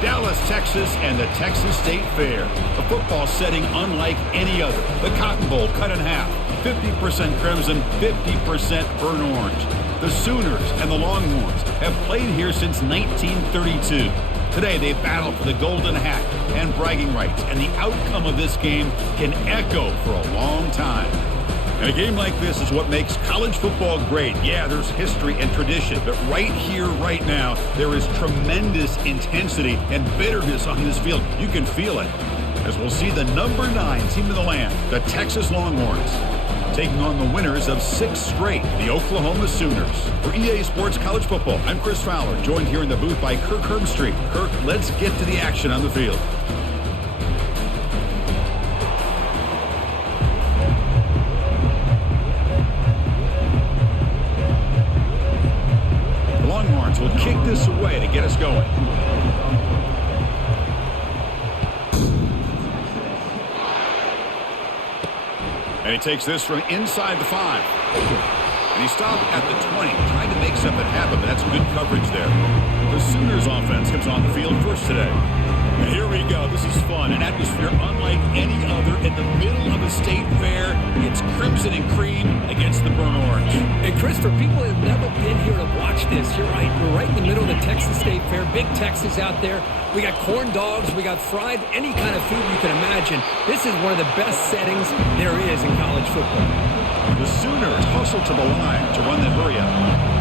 Dallas, Texas, and the Texas State Fair. A football setting unlike any other. The Cotton Bowl cut in half. 50% crimson, 50% burnt orange. The Sooners and the Longhorns have played here since 1932. Today, they battle for the golden hat and bragging rights, and the outcome of this game can echo for a long time. And a game like this is what makes college football great. Yeah, there's history and tradition, but right here, right now, there is tremendous intensity and bitterness on this field. You can feel it, as we'll see the number 9 team in the land, the Texas Longhorns, taking on the winners of 6 straight, the Oklahoma Sooners. For EA Sports College Football, I'm Chris Fowler, joined here in the booth by Kirk Herbstreit. Kirk, let's get to the action on the field. Will kick this away to get us going. And he takes this from inside the 5. And he stopped at the 20, trying to make something happen, but that's good coverage there. The Sooners offense comes on the field first today. And here we go. This is fun. An atmosphere unlike any other in the middle of a state fair. It's crimson and cream against the burnt orange. And Chris, for people who have never been here to watch this, you're right. We're right in the middle of the Texas State Fair. Big Texas out there. We got corn dogs. We got fried, any kind of food you can imagine. This is one of the best settings there is in college football. The Sooners hustle to the line to run the hurry up.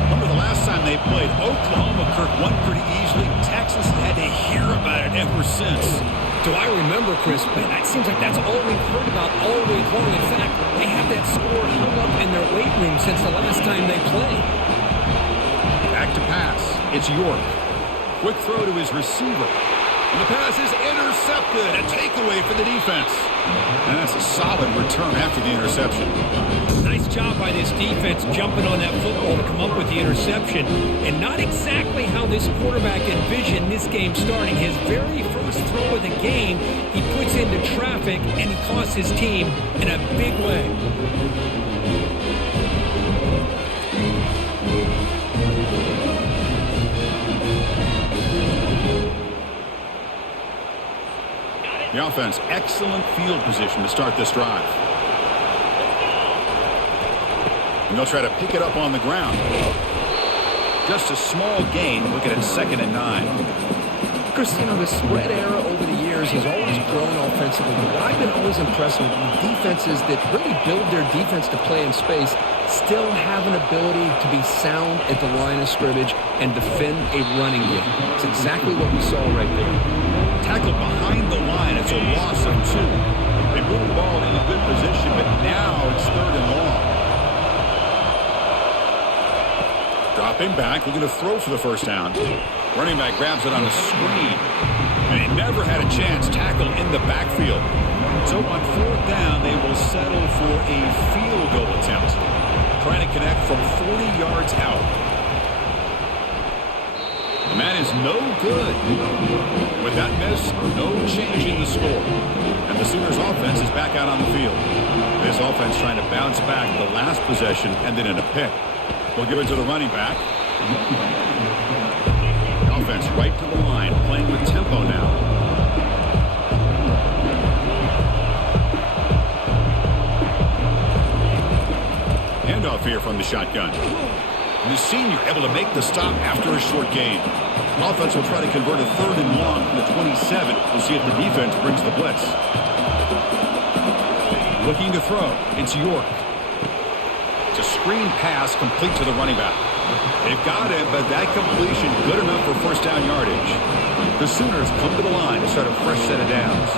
Remember the last time they played, Oklahoma, Kirk, won pretty easily. Texas had to hear about it ever since. Do I remember, Chris? But that seems like that's all we've heard about all week long. In fact, they have that score hung up in their weight room since the last time they played. Back to pass. It's York. Quick throw to his receiver. And the pass is intercepted. A takeaway for the defense. And that's a solid return after the interception. Nice job by this defense jumping on that football to come up with the interception. And not exactly how this quarterback envisioned this game starting. His very first throw of the game, he puts into traffic, and he costs his team in a big way. The offense, excellent field position to start this drive. And they'll try to pick it up on the ground. Just a small gain, looking at 2nd and 9. Chris, you know, the spread era over the years has always grown offensively. But I've been always impressed with defenses that really build their defense to play in space, still have an ability to be sound at the line of scrimmage and defend a running game. It's exactly what we saw right there. Tackled behind the line. It's a loss of 2. They move the ball in a good position, but now it's 3rd and long. Dropping back, looking to throw for the first down. Running back grabs it on a screen. And he never had a chance. Tackle in the backfield. So on 4th down, they will settle for a field goal attempt. Trying to connect from 40 yards out. And that is no good. With that miss, no change in the score. And the Sooners offense is back out on the field. This offense trying to bounce back the last possession and then in a pick. They'll give it to the running back. The offense right to the line, playing with tempo now. Handoff here from the shotgun. And the senior able to make the stop after a short gain. Offense will try to convert a 3rd and long from the 27. We'll see if the defense brings the blitz. Looking to throw. It's York. It's a screen pass complete to the running back. They've got him, but that completion good enough for first down yardage. The Sooners come to the line to start a fresh set of downs.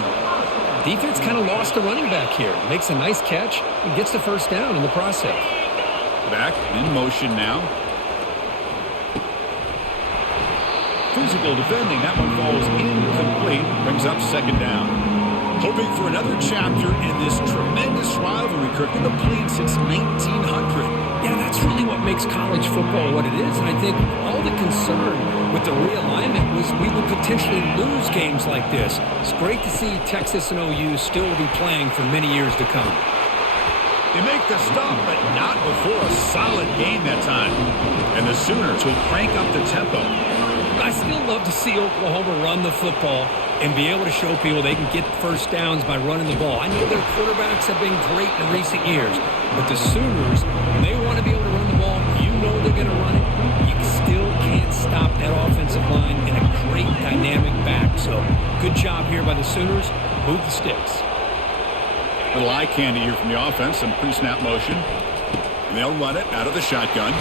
Defense kind of lost the running back here. Makes a nice catch and gets the first down in the process. Back in motion now. Physical defending. That one falls incomplete. Brings up 2nd down. Hoping for another chapter in this tremendous rivalry, Kirk. They've been playing since 1900. Yeah, that's really what makes college football what it is. And I think all the concern with the realignment was we would potentially lose games like this. It's great to see Texas and OU still be playing for many years to come. They make the stop, but not before a solid game that time. And the Sooners will crank up the tempo. I still love to see Oklahoma run the football and be able to show people they can get first downs by running the ball. I know their quarterbacks have been great in recent years, but the Sooners, when they want to be able to run the ball, you know they're going to run it. You still can't stop that offensive line and a great dynamic back. So good job here by the Sooners. Move the sticks. Little eye candy here from the offense, some pre-snap motion. And they'll run it out of the shotgun.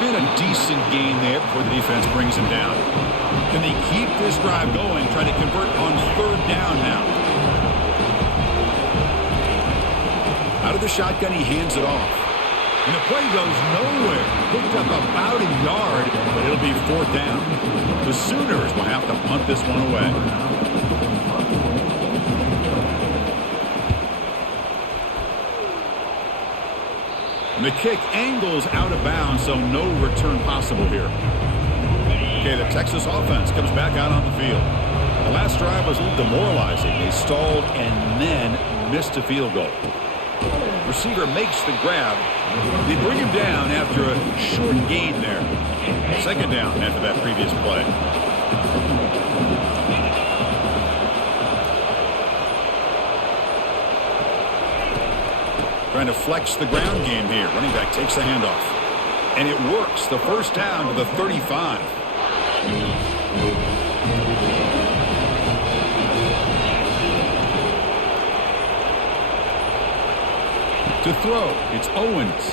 And a decent gain there before the defense brings him down. Can they keep this drive going, trying to convert on third down now? Out of the shotgun, he hands it off. And the play goes nowhere. Picked up about a yard, but it'll be fourth down. The Sooners will have to punt this one away. And the kick angles out of bounds, so no return possible here. Okay, the Texas offense comes back out on the field. The last drive was a little demoralizing. They stalled and then missed a field goal. Receiver makes the grab. They bring him down after a short gain there. Second down after that previous play. Trying to flex the ground game here. Running back takes the handoff. And it works. The first down to the 35. To throw, it's Owens.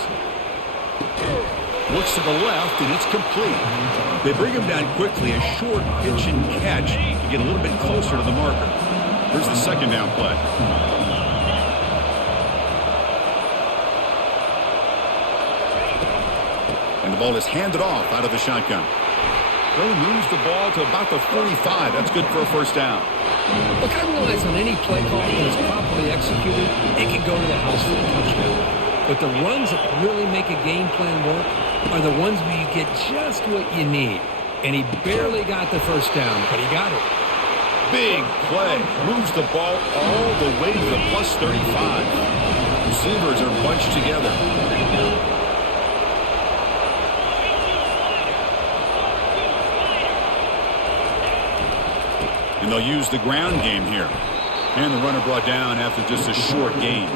Looks to the left, and it's complete. They bring him down quickly. A short pitch and catch to get a little bit closer to the marker. Here's the second down play. And the ball is handed off out of the shotgun. They moves the ball to about the 45. That's good for a first down. Look, I realize on any play call, when it's properly executed, it can go to the house for a touchdown. But the runs that really make a game plan work are the ones where you get just what you need. And he barely got the first down, but he got it. Big play. Moves the ball all the way to the plus 35. Receivers are bunched together. And they'll use the ground game here. And the runner brought down after just a short gain.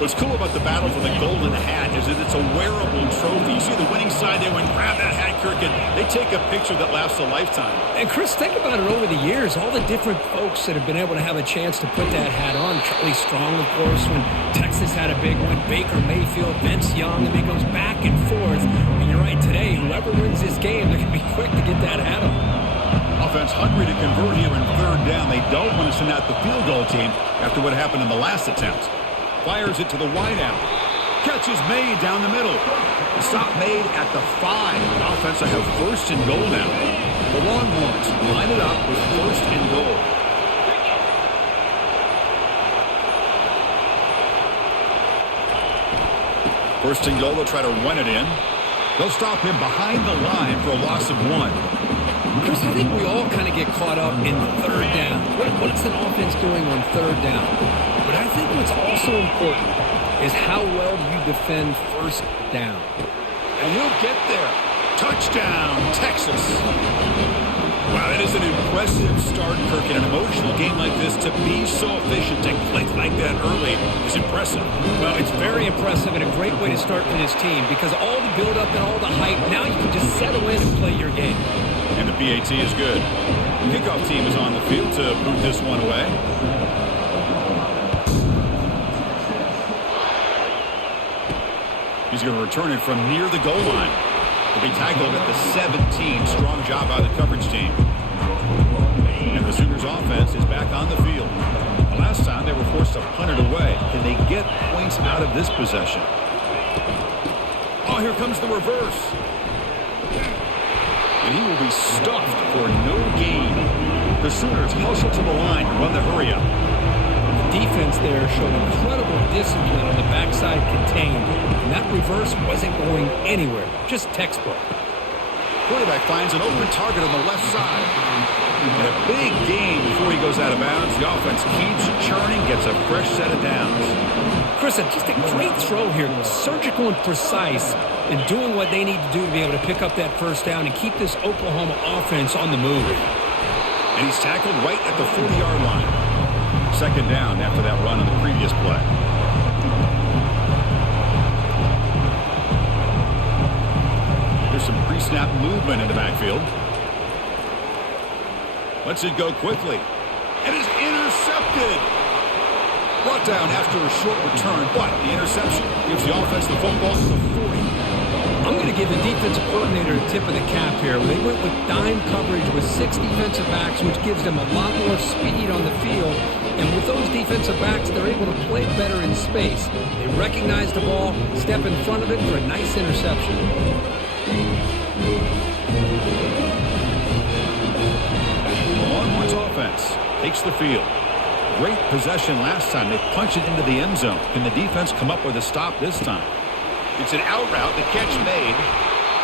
What's cool about the battle for the golden hat is that it's a wearable trophy. You see the winning side there when grab that hat, Kirk, and they take a picture that lasts a lifetime. And Chris, think about it over the years. All the different folks that have been able to have a chance to put that hat on. Charlie Strong, of course, when Texas had a big one. Baker Mayfield, Vince Young, and it goes back and forth. And you're right, today, whoever wins this game, they're going to be quick to get that hat on. Offense hungry to convert here in third down. They don't want to send out the field goal team after what happened in the last attempt. Fires it to the wideout. Catch is made down the middle. The stop made at the 5. The offense will have first and goal now. The Longhorns line it up with first and goal. First and goal, they'll try to run it in. They'll stop him behind the line for a loss of 1. Chris, I think we all kind of get caught up in third down. What is an offense doing on third down? But I think what's also important is how well do you defend first down. And he'll get there. Touchdown, Texas. Wow, that is an impressive start, Kirk. In an emotional game like this, to be so efficient and click like that early is impressive. Well, it's very impressive and a great way to start for this team because all the build-up and all the hype, now you can just settle in and play your game. And the PAT is good. The kickoff team is on the field to move this one away. He's going to return it from near the goal line. He'll be tackled at the 17. Strong job by the coverage team. And the Sooners offense is back on the field. The last time they were forced to punt it away. Can they get points out of this possession? Oh, here comes the reverse. And he will be stuffed for no gain. The Sooners hustle to the line, run the hurry up. The defense there showed incredible discipline on the backside contained. And that reverse wasn't going anywhere. Just textbook. Quarterback finds an open target on the left side. And a big gain before he goes out of bounds. The offense keeps churning, gets a fresh set of downs. Chris, just a great throw here. Surgical and precise in doing what they need to do to be able to pick up that first down and keep this Oklahoma offense on the move. And he's tackled right at the 40-yard line. Second down after that run on the previous play. There's some pre-snap movement in the backfield. Lets it go quickly. And is intercepted. Brought down after a short return, but the interception gives the offense the football to the 40. I'm going to give the defensive coordinator a tip of the cap here. They went with dime coverage with 6 defensive backs, which gives them a lot more speed on the field. And with those defensive backs, they're able to play better in space. They recognize the ball, step in front of it for a nice interception. The Longhorns offense takes the field. Great possession last time. They punch it into the end zone. Can the defense come up with a stop this time? It's an out route. The catch made.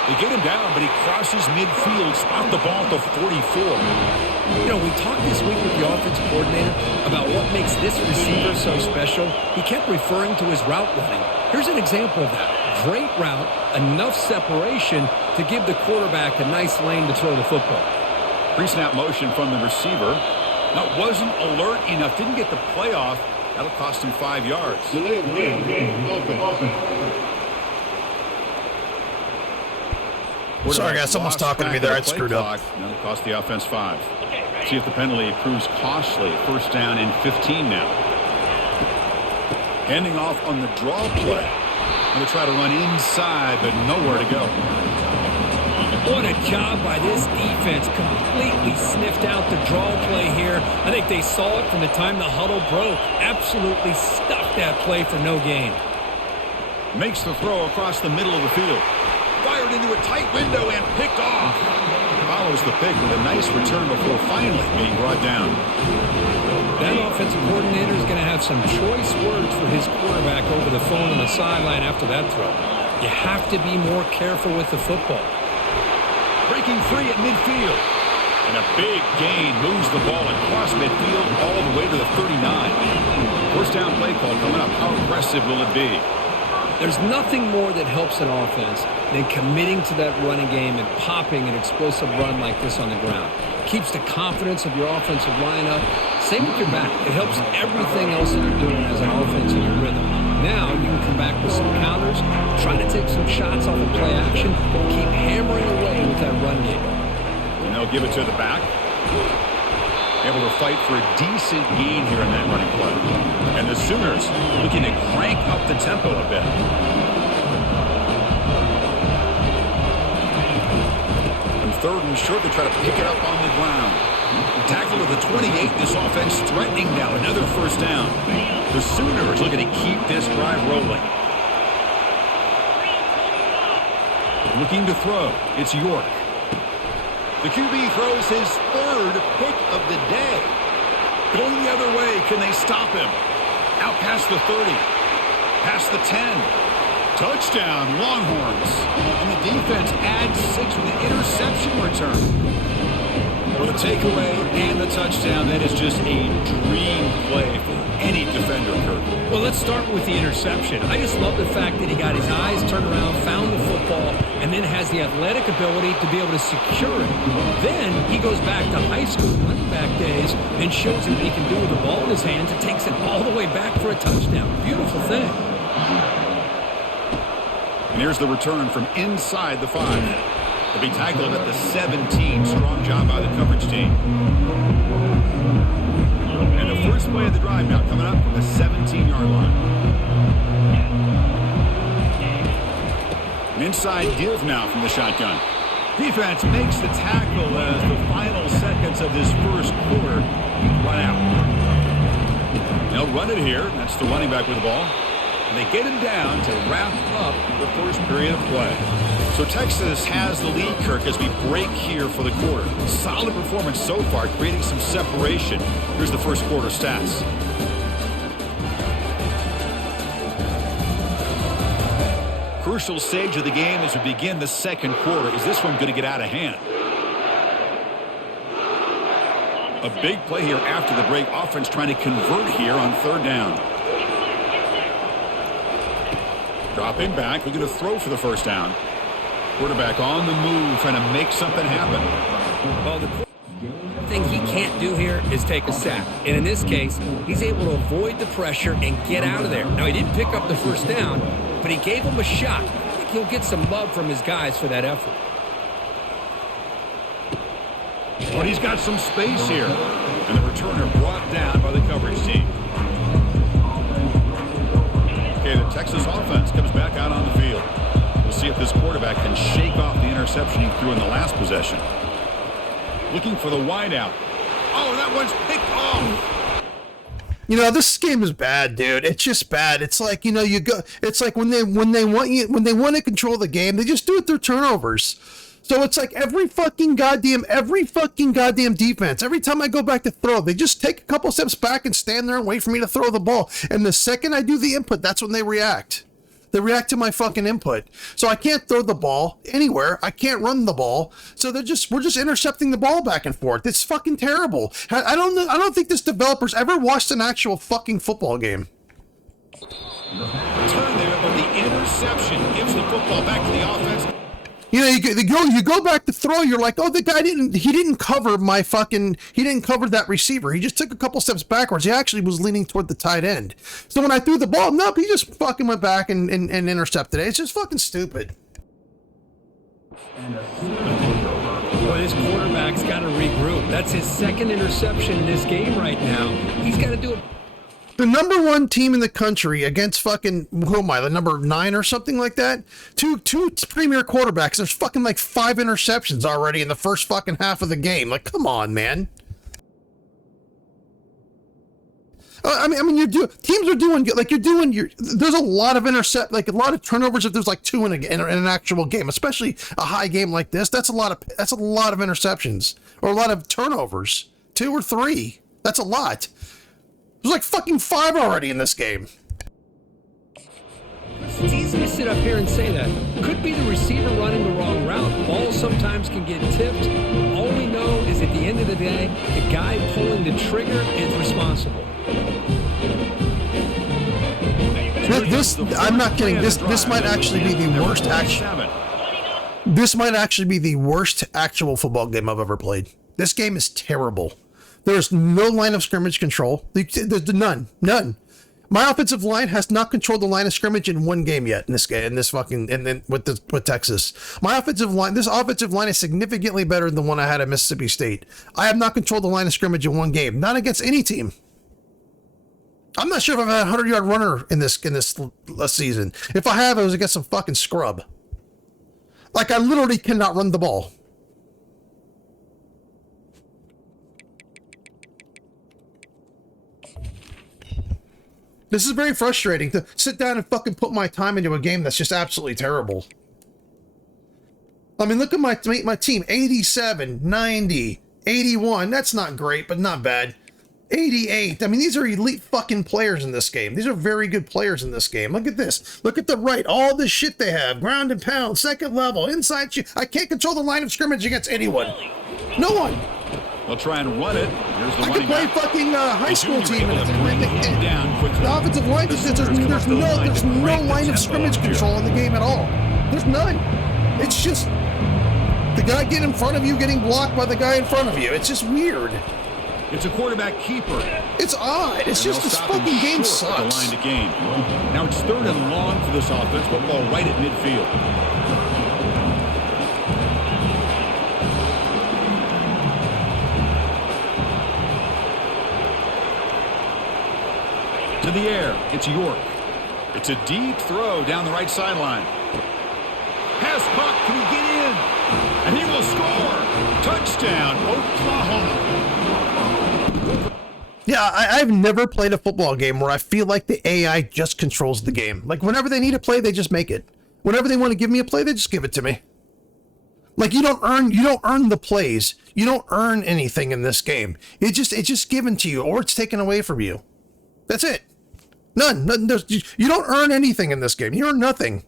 They get him down, but he crosses midfield. Spot the ball at the 44. You know, we talked this week with the offensive coordinator about what makes this receiver so special. He kept referring to his route running. Here's an example of that. Great route, enough separation to give the quarterback a nice lane to throw the football. Pre-snap motion from the receiver. Now, wasn't alert enough. Didn't get the play off. That'll cost him 5 yards. Sorry, guys. Someone's talking to me there. I screwed up. That'll cost the offense 5. See if the penalty proves costly. First down and 15 now. Handing off on the draw play. Going to try to run inside, but nowhere to go. What a job by this defense. Completely sniffed out the draw play here. I think they saw it from the time the huddle broke. Absolutely stuffed that play for no gain. Makes the throw across the middle of the field. Fired into a tight window and picked off. Follows the pick with a nice return before finally being brought down. That offensive coordinator is going to have some choice words for his quarterback over the phone on the sideline after that throw. You have to be more careful with the football. Breaking free at midfield. And a big gain moves the ball across midfield all the way to the 39. First down play call coming up. How aggressive will it be? There's nothing more that helps an offense than committing to that running game and popping an explosive run like this on the ground. Keeps the confidence of your offensive line up. Same with your back. It helps everything else that you're doing as an offense in your rhythm. Now you can come back with some counters, try to take some shots off of play action, keep hammering away with that run game. And they'll give it to the back. Able to fight for a decent gain here in that running play. And the Sooners looking to crank up the tempo a bit. And third and short, they try to pick it up on the ground. Tackle to the 28. This offense threatening now. Another first down. The Sooners looking to keep this drive rolling. Looking to throw. It's York. The QB throws his third pick of the day. Going the other way, can they stop him? Out past the 30. Past the 10. Touchdown, Longhorns. And the defense adds 6 with an interception return. For the takeaway and the touchdown, that is just a dream play for any defender, Kirk. Well, let's start with the interception. I just love the fact that he got his eyes turned around, found the football, and then has the athletic ability to be able to secure it. Then he goes back to high school running back days and shows him what he can do with the ball in his hands and takes it all the way back for a touchdown. Beautiful thing. And here's the return from inside the 5. To be tackled at the 17. Strong job by the coverage team. And the first play of the drive now coming up from the 17-yard line. An inside give now from the shotgun. Defense makes the tackle as the final seconds of this first quarter run out. They'll run it here. That's the running back with the ball. And they get him down to wrap up the first period of play. So Texas has the lead, Kirk, as we break here for the quarter. Solid performance so far, creating some separation. Here's the first quarter stats. Crucial stage of the game as we begin the second quarter. Is this one going to get out of hand? A big play here after the break. Offense trying to convert here on third down. Dropping back, looking to throw for the first down. Quarterback on the move, trying to make something happen. Well, the thing he can't do here is take a sack. And in this case, he's able to avoid the pressure and get out of there. Now, he didn't pick up the first down, but he gave him a shot. I think he'll get some love from his guys for that effort. But he's got some space here. And the returner brought down by the coverage team. Okay, the Texas offense comes back out on the field. We'll see if this quarterback can shake off the interception he threw in the last possession. Looking for the wideout. Oh, that one's picked off. You know, this game is bad, dude. It's just bad. It's like, you know, it's like when they want to control the game, they just do it through turnovers. So it's like every fucking goddamn defense, every time I go back to throw, they just take a couple steps back and stand there and wait for me to throw the ball. And the second I do the input, that's when they react. They react to my fucking input. So I can't throw the ball anywhere. I can't run the ball. So we're just intercepting the ball back and forth. It's fucking terrible. I don't think this developer's ever watched an actual fucking football game. Return there, but the interception gives the football back to the offense. You know, you go back to throw, you're like, oh, the guy didn't cover that receiver. He just took a couple steps backwards. He actually was leaning toward the tight end. So when I threw the ball, nope, he just fucking went back and intercepted it. It's just fucking stupid. Boy, this quarterback's got to regroup. That's his second interception in this game right now. He's got to do it. The number one team in the country against fucking, who am I, the number 9 or something like that? Two premier quarterbacks. There's fucking like 5 interceptions already in the first fucking half of the game. Like, come on, man. I mean, teams are doing good. Like, there's a lot of a lot of turnovers if there's like 2 in an actual game, especially a high game like this. That's a lot of interceptions or a lot of turnovers. 2 or 3. That's a lot. There's like fucking 5 already in this game. It's easy to sit up here and say that. Could be the receiver running the wrong route. Balls sometimes can get tipped. All we know is at the end of the day, the guy pulling the trigger is responsible. I'm not kidding. This might actually be the worst This might actually be the worst actual football game I've ever played. This game is terrible. There's no line of scrimmage control. There's none. My offensive line has not controlled the line of scrimmage in one game yet in this game, with Texas. This offensive line is significantly better than the one I had at Mississippi State. I have not controlled the line of scrimmage in one game, not against any team. I'm not sure if I've had a 100-yard runner in this season. If I have, it was against some fucking scrub. Like, I literally cannot run the ball. This is very frustrating to sit down and fucking put my time into a game that's just absolutely terrible. I mean, look at my team. 87, 90, 81. That's not great, but not bad. 88. I mean, these are elite fucking players in this game. These are very good players in this game. Look at this. Look at the right. All this shit they have. Ground and pound, second level, inside. I can't control the line of scrimmage against anyone. No one. They'll try and run it. Here's the I could play fucking high school team. The offensive line, there's no line of scrimmage control in the game at all. There's none. It's just the guy getting in front of you getting blocked by the guy in front of you. It's just weird. It's a quarterback keeper. It's odd. It's just this fucking game sucks. The line to gain. Now it's 3rd and long for this offense. Football right at midfield. To the air, it's York. It's a deep throw down the right sideline. Pass caught, can he get in? And he will score. Touchdown, Oklahoma. Yeah, I've never played a football game where I feel like the AI just controls the game. Like, whenever they need a play, they just make it. Whenever they want to give me a play, they just give it to me. Like, you don't earn the plays. You don't earn anything in this game. It's just given to you, or it's taken away from you. That's it. None. You don't earn anything in this game. You earn nothing.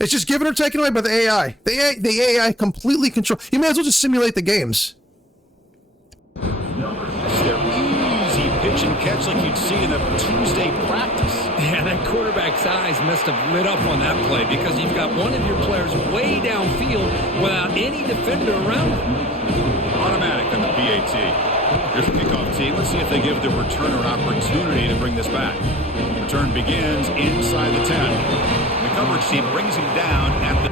It's just given or taken away by the AI. The AI completely control. You may as well just simulate the games. It's their easy pitch and catch like you'd see in a Tuesday practice. Yeah, that quarterback's eyes must have lit up on that play because you've got one of your players way downfield without any defender around him. Automatic on the PAT. Here's the kickoff team. Let's see if they give the returner an opportunity to bring this back. Return begins inside the 10. The coverage team brings him down at the...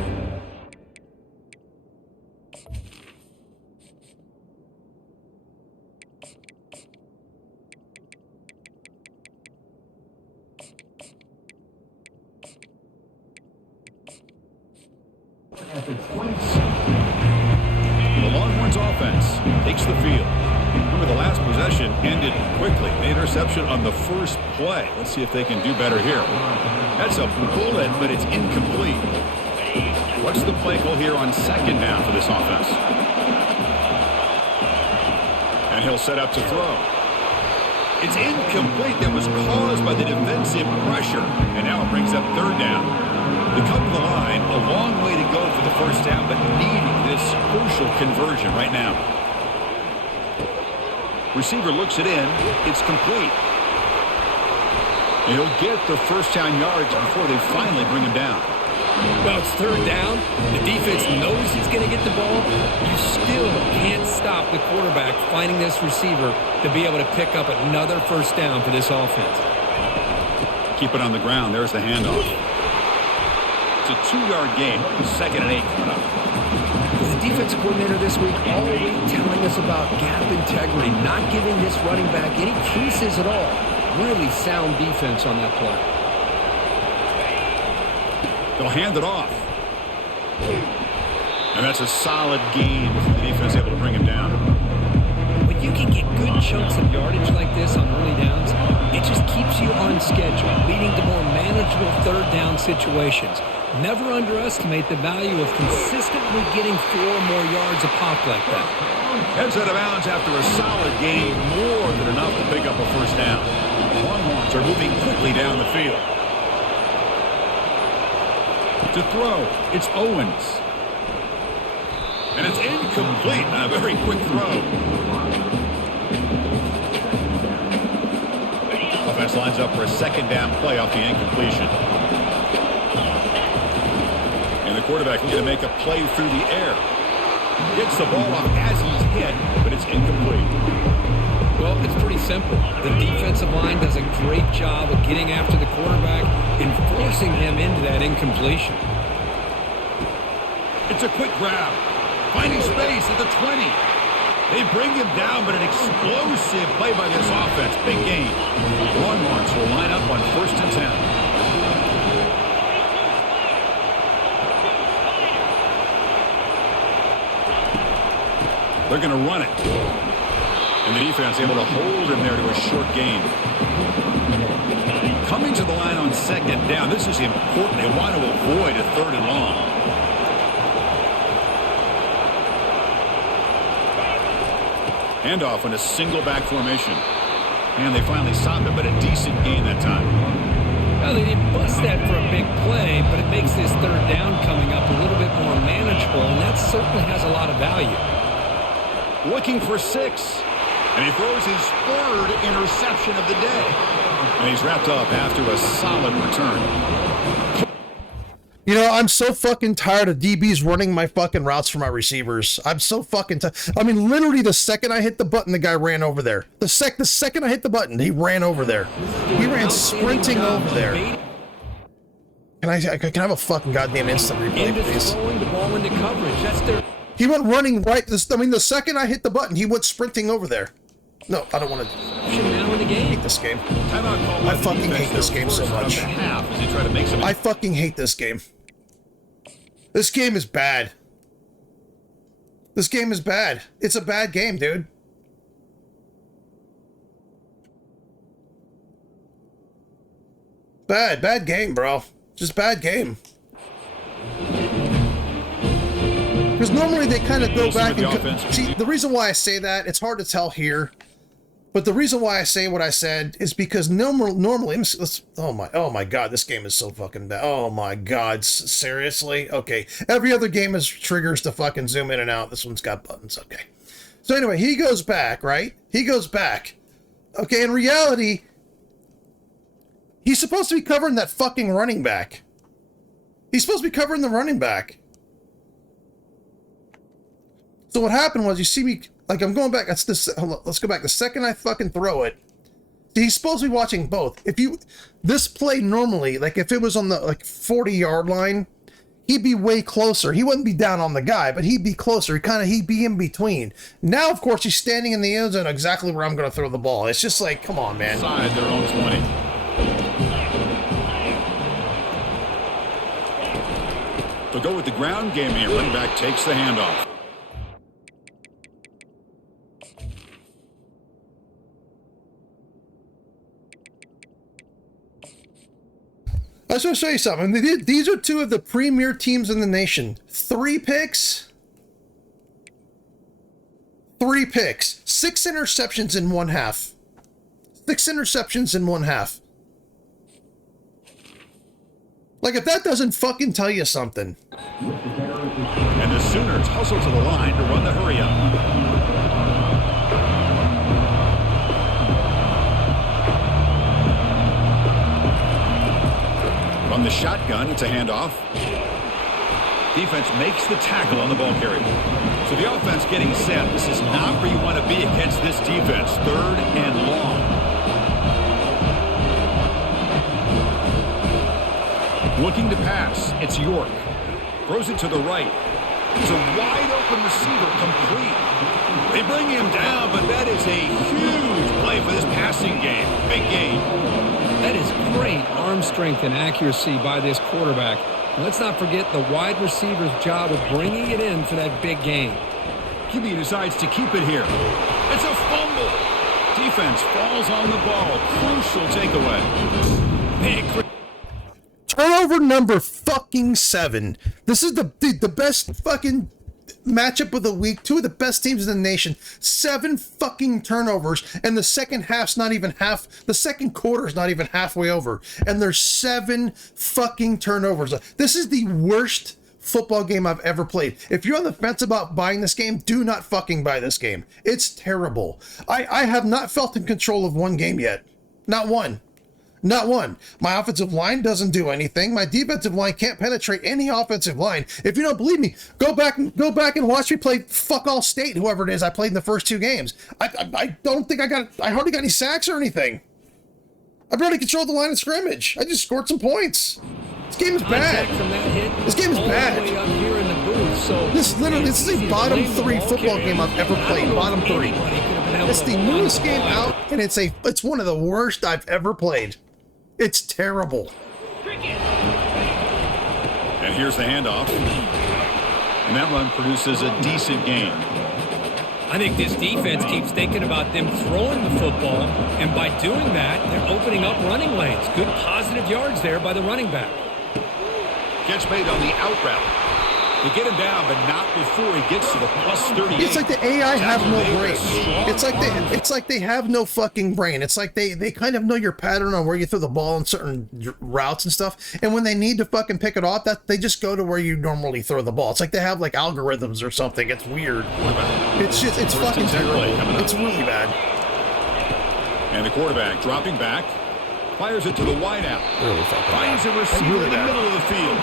The Longhorns offense takes the field. Remember, the last possession ended quickly. The interception on the first play. Let's see if they can do better here. That's a bullet, but it's incomplete. What's the play call here on second down for this offense? And he'll set up to throw. It's incomplete. That was caused by the defensive pressure. And now it brings up third down. They come to the line, a long way to go for the first down, but needing this crucial conversion right now. Receiver looks it in. It's complete. And he'll get the first down yards before they finally bring him down. Well, it's third down. The defense knows he's going to get the ball. You still can't stop the quarterback finding this receiver to be able to pick up another first down for this offense. Keep it on the ground. There's the handoff. It's a 2-yard gain. 2nd and 8 coming up. The defensive coordinator this week all week telling us about gap integrity, not giving this running back any creases at all. Really sound defense on that play. They'll hand it off. And that's a solid gain. The defense able to bring him down. When you can get good chunks of yardage like this on early downs, it just keeps you on schedule, leading to more manageable third down situations. Never underestimate the value of consistently getting 4 or more yards a pop like that. Heads out of bounds after a solid gain, more than enough to pick up a first down. The Longhorns are moving quickly down the field. To throw, it's Owens. And it's incomplete on a very quick throw. Offense lines up for a second down play off the incompletion. And the quarterback is going to make a play through the air. Gets the ball off as he's hit, but it's incomplete. Well, it's pretty simple. The defensive line does a great job of getting after the quarterback and forcing him into that incompletion. It's a quick grab. Finding space at the 20. They bring him down, but an explosive play by this offense. Big gain. Longhorns will line up on 1st and 10. They're going to run it. And the defense able to hold him there to a short gain. Coming to the line on 2nd down. This is important. They want to avoid a 3rd and long. Handoff in a single back formation. And they finally stopped it, but a decent gain that time. Well, they didn't bust that for a big play, but it makes this 3rd down coming up a little bit more manageable, and that certainly has a lot of value. Looking for 6. And he throws his 3rd interception of the day. And he's wrapped up after a solid return. You know, I'm so fucking tired of DBs running my fucking routes for my receivers. I'm so fucking tired. I mean, literally the second I hit the button, the guy ran over there. The second I hit the button, he ran over there. He ran sprinting over there. Can I have a fucking goddamn instant replay, please? Throwing the ball into coverage. That's their... He went running right. I mean, the second I hit the button, he went sprinting over there. No, I don't want to. Now in the game. I hate this game. I fucking hate this game so much. I fucking hate this game. This game is bad. This game is bad. It's a bad game, dude. Bad game, bro. Just bad game. Because normally they kind of go back and... See, the reason why I say that, it's hard to tell here. But the reason why I say what I said is because normally... Oh my god, this game is so fucking bad. Oh my god, seriously? Okay, every other game has triggers to fucking zoom in and out. This one's got buttons, okay. So anyway, he goes back, right? He goes back. Okay, in reality... He's supposed to be covering that fucking running back. He's supposed to be covering the running back. So what happened was, you see me, like, I'm going back. Let's go back. The second I fucking throw it, he's supposed to be watching both. This play normally, like if it was on the 40-yard line, he'd be way closer. He wouldn't be down on the guy, but he'd be closer. He'd be in between. Now, of course, he's standing in the end zone exactly where I'm going to throw the ball. It's just like, come on, man. Inside their own 20. They'll go with the ground game here. Running back takes the handoff. I just want to show you something. These are two of the premier teams in the nation. 3 picks. 3 picks. 6 interceptions in one half. 6 interceptions in one half. Like, if that doesn't fucking tell you something. And the Sooners hustle to the line to run the hurry up. On the shotgun, it's a handoff. Defense makes the tackle on the ball carrier. So the offense getting set. This is not where you want to be against this defense. 3rd and long. Looking to pass. It's York. Throws it to the right. He's a wide open receiver, complete. They bring him down, but that is a huge play for this passing game. Big game. That is great arm strength and accuracy by this quarterback. And let's not forget the wide receiver's job of bringing it in for that big game. QB decides to keep it here. It's a fumble. Defense falls on the ball. Crucial takeaway. Big. Turnover number fucking 7. This is the best fucking matchup of the week. 2 of the best teams in the nation. 7 fucking turnovers, and the second half's not even half. The second quarter's not even halfway over, and there's 7 fucking turnovers. This is the worst football game I've ever played. If you're on the fence about buying this game, do not fucking buy this game. It's terrible. I have not felt in control of one game yet. Not one. Not one. My offensive line doesn't do anything. My defensive line can't penetrate any offensive line. If you don't believe me, go back and watch me play fuck all state, whoever it is I played in the first 2 games. I don't think I hardly got any sacks or anything. I barely controlled the line of scrimmage. I just scored some points. This game is bad. This game is bad. This is the bottom 3 football game I've ever played. Bottom 3. It's the newest game out, and it's one of the worst I've ever played. It's terrible. And here's the handoff. And that run produces a decent gain. I think this defense keeps thinking about them throwing the football, and by doing that, they're opening up running lanes. Good positive yards there by the running back. Catch made on the out route. They get him down, but not before he gets to the plus 38. It's like the AI have no brain. It's like they have no fucking brain. It's like they kind of know your pattern on where you throw the ball in certain routes and stuff. And when they need to fucking pick it off, that they just go to where you normally throw the ball. It's like they have like algorithms or something. It's weird. It's fucking terrible. It's really bad. And the quarterback dropping back. Fires it to the wideout. Finds a receiver in the middle of the field.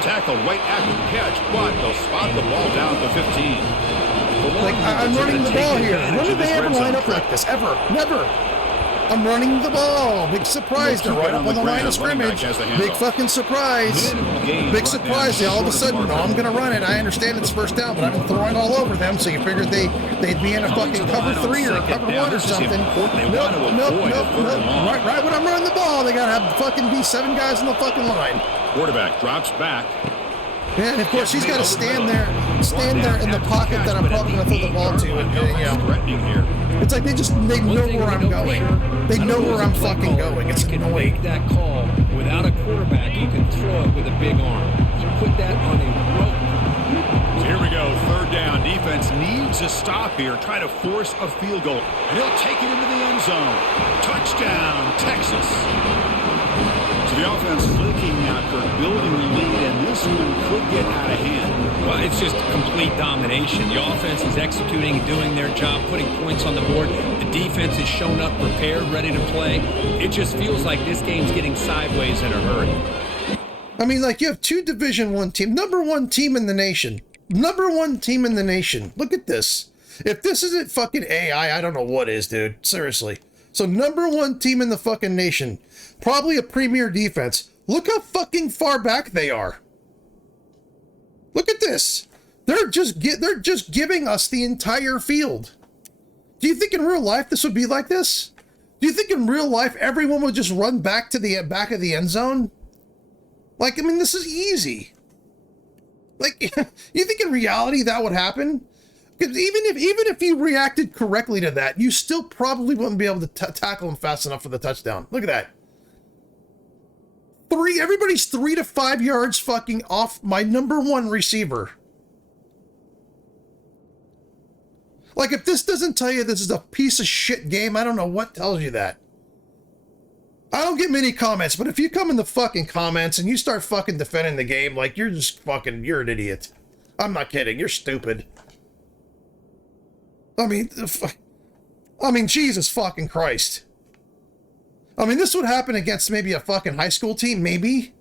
Tackle right after the catch, but they'll spot the ball down to 15. Like, I'm running the ball here. When did they ever line up like this? Ever. Never. I'm running the ball. Big surprise. They're right up on the line of scrimmage. Big fucking surprise. Big surprise. They all of a sudden, no, I'm going to run it. I understand it's first down, but I've been throwing all over them, so you figured they'd be in a fucking cover 3 or a cover 1 or something. Nope. Right when I'm running the ball, they got to have fucking be 7 guys in the fucking line. Quarterback drops back. Yeah, and of course he's got to stand there in the pocket that I'm probably going to throw the ball to. And, it's like they know where I'm going. They know where I'm fucking going. It's annoying. Make that call without a quarterback. You can throw it with a big arm. You put that on a rope. So here we go, 3rd down. Defense needs a stop here. Try to force a field goal, and he'll take it into the end zone. Touchdown, Texas. So the offense looking after building the lead, and this one could get out of hand. Well, It's just complete domination. The offense is executing and doing their job, putting points on the board. The defense is shown up, prepared, ready to play. It just feels like this game's getting sideways in a hurry. I mean, like, you have two Division I teams, number one team in the nation. Number one team in the nation. Look at this. If this isn't fucking AI, I don't know what is, dude. Seriously. So number one team in the fucking nation. Probably a premier defense. Look how fucking far back they are. Look at this. They're just giving us the entire field. Do you think in real life this would be like this? Do you think in real life everyone would just run back to the back of the end zone? Like, I mean, this is easy. Like, you think in reality that would happen? Because even if you reacted correctly to that, you still probably wouldn't be able to tackle them fast enough for the touchdown. Look at that. Everybody's 3 to 5 yards fucking off my number one receiver. Like, if this doesn't tell you this is a piece of shit game, I don't know what tells you that. I don't get many comments, but if you come in the fucking comments and you start fucking defending the game, like, you're an idiot. I'm not kidding. You're stupid. I mean, Jesus fucking Christ. I mean, this would happen against maybe a fucking high school team, maybe.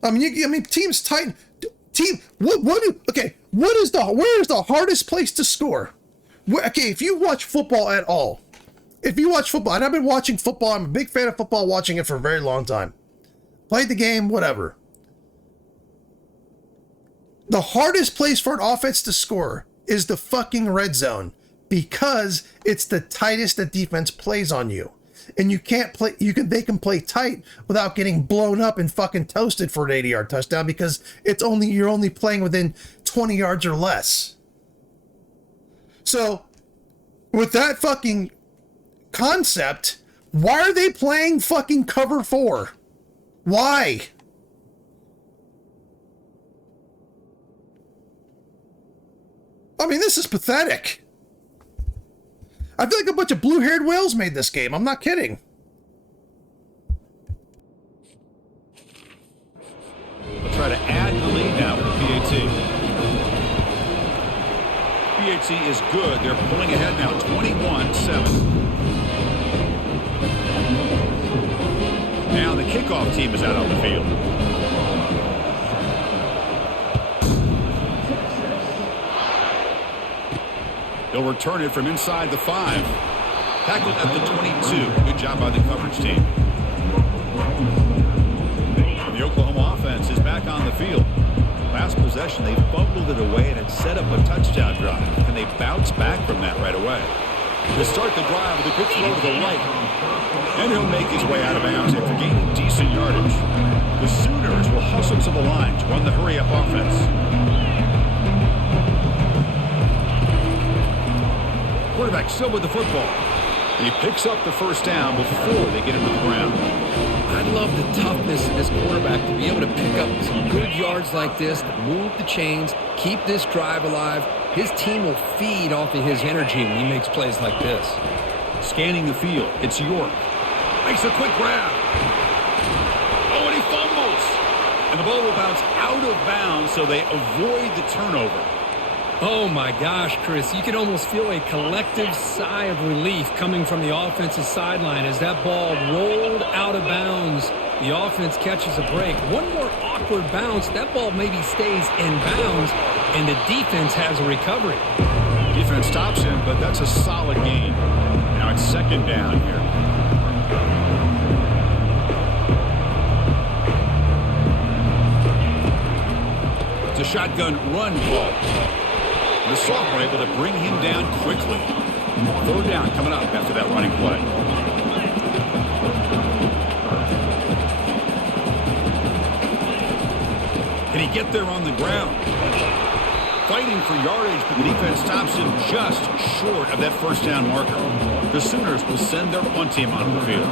I mean, teams tighten. Where is the hardest place to score? If you watch football at all, and I've been watching football, I'm a big fan of football, watching it for a very long time. Played the game, whatever. The hardest place for an offense to score is the fucking red zone, because it's the tightest the defense plays on you. And they can play tight without getting blown up and fucking toasted for an 80-yard touchdown, because you're only playing within 20 yards or less. So, with that fucking concept, why are they playing fucking cover 4? Why? I mean, this is pathetic. I feel like a bunch of blue-haired whales made this game. I'm not kidding. We'll try to add the lead now with the PAT. PAT is good. They're pulling ahead now, 21-7. Now the kickoff team is out on the field. They'll return it from inside the 5. Tackled at the 22. Good job by the coverage team. The Oklahoma offense is back on the field. Last possession, they fumbled it away and it set up a touchdown drive. Can they bounce back from that right away? To start the drive with a quick throw to the right. And he'll make his way out of bounds after gaining decent yardage. The Sooners will hustle to the line to run the hurry-up offense. Quarterback still with the football. And he picks up the first down before they get into the ground. I love the toughness of this quarterback to be able to pick up some good yards like this, to move the chains, keep this drive alive. His team will feed off of his energy when he makes plays like this. Scanning the field, it's York. Makes a quick grab. Oh, and he fumbles. And the ball will bounce out of bounds, so they avoid the turnover. Oh my gosh, Chris, you can almost feel a collective sigh of relief coming from the offensive sideline as that ball rolled out of bounds. The offense catches a break. One more awkward bounce, that ball maybe stays in bounds, and the defense has a recovery. Defense stops him, but that's a solid gain. Now it's second down here. It's a shotgun run ball. The sophomore able to bring him down quickly. Third down coming up after that running play. Can he get there on the ground? Fighting for yardage, but the defense stops him just short of that first down marker. The Sooners will send their punt team onto the field.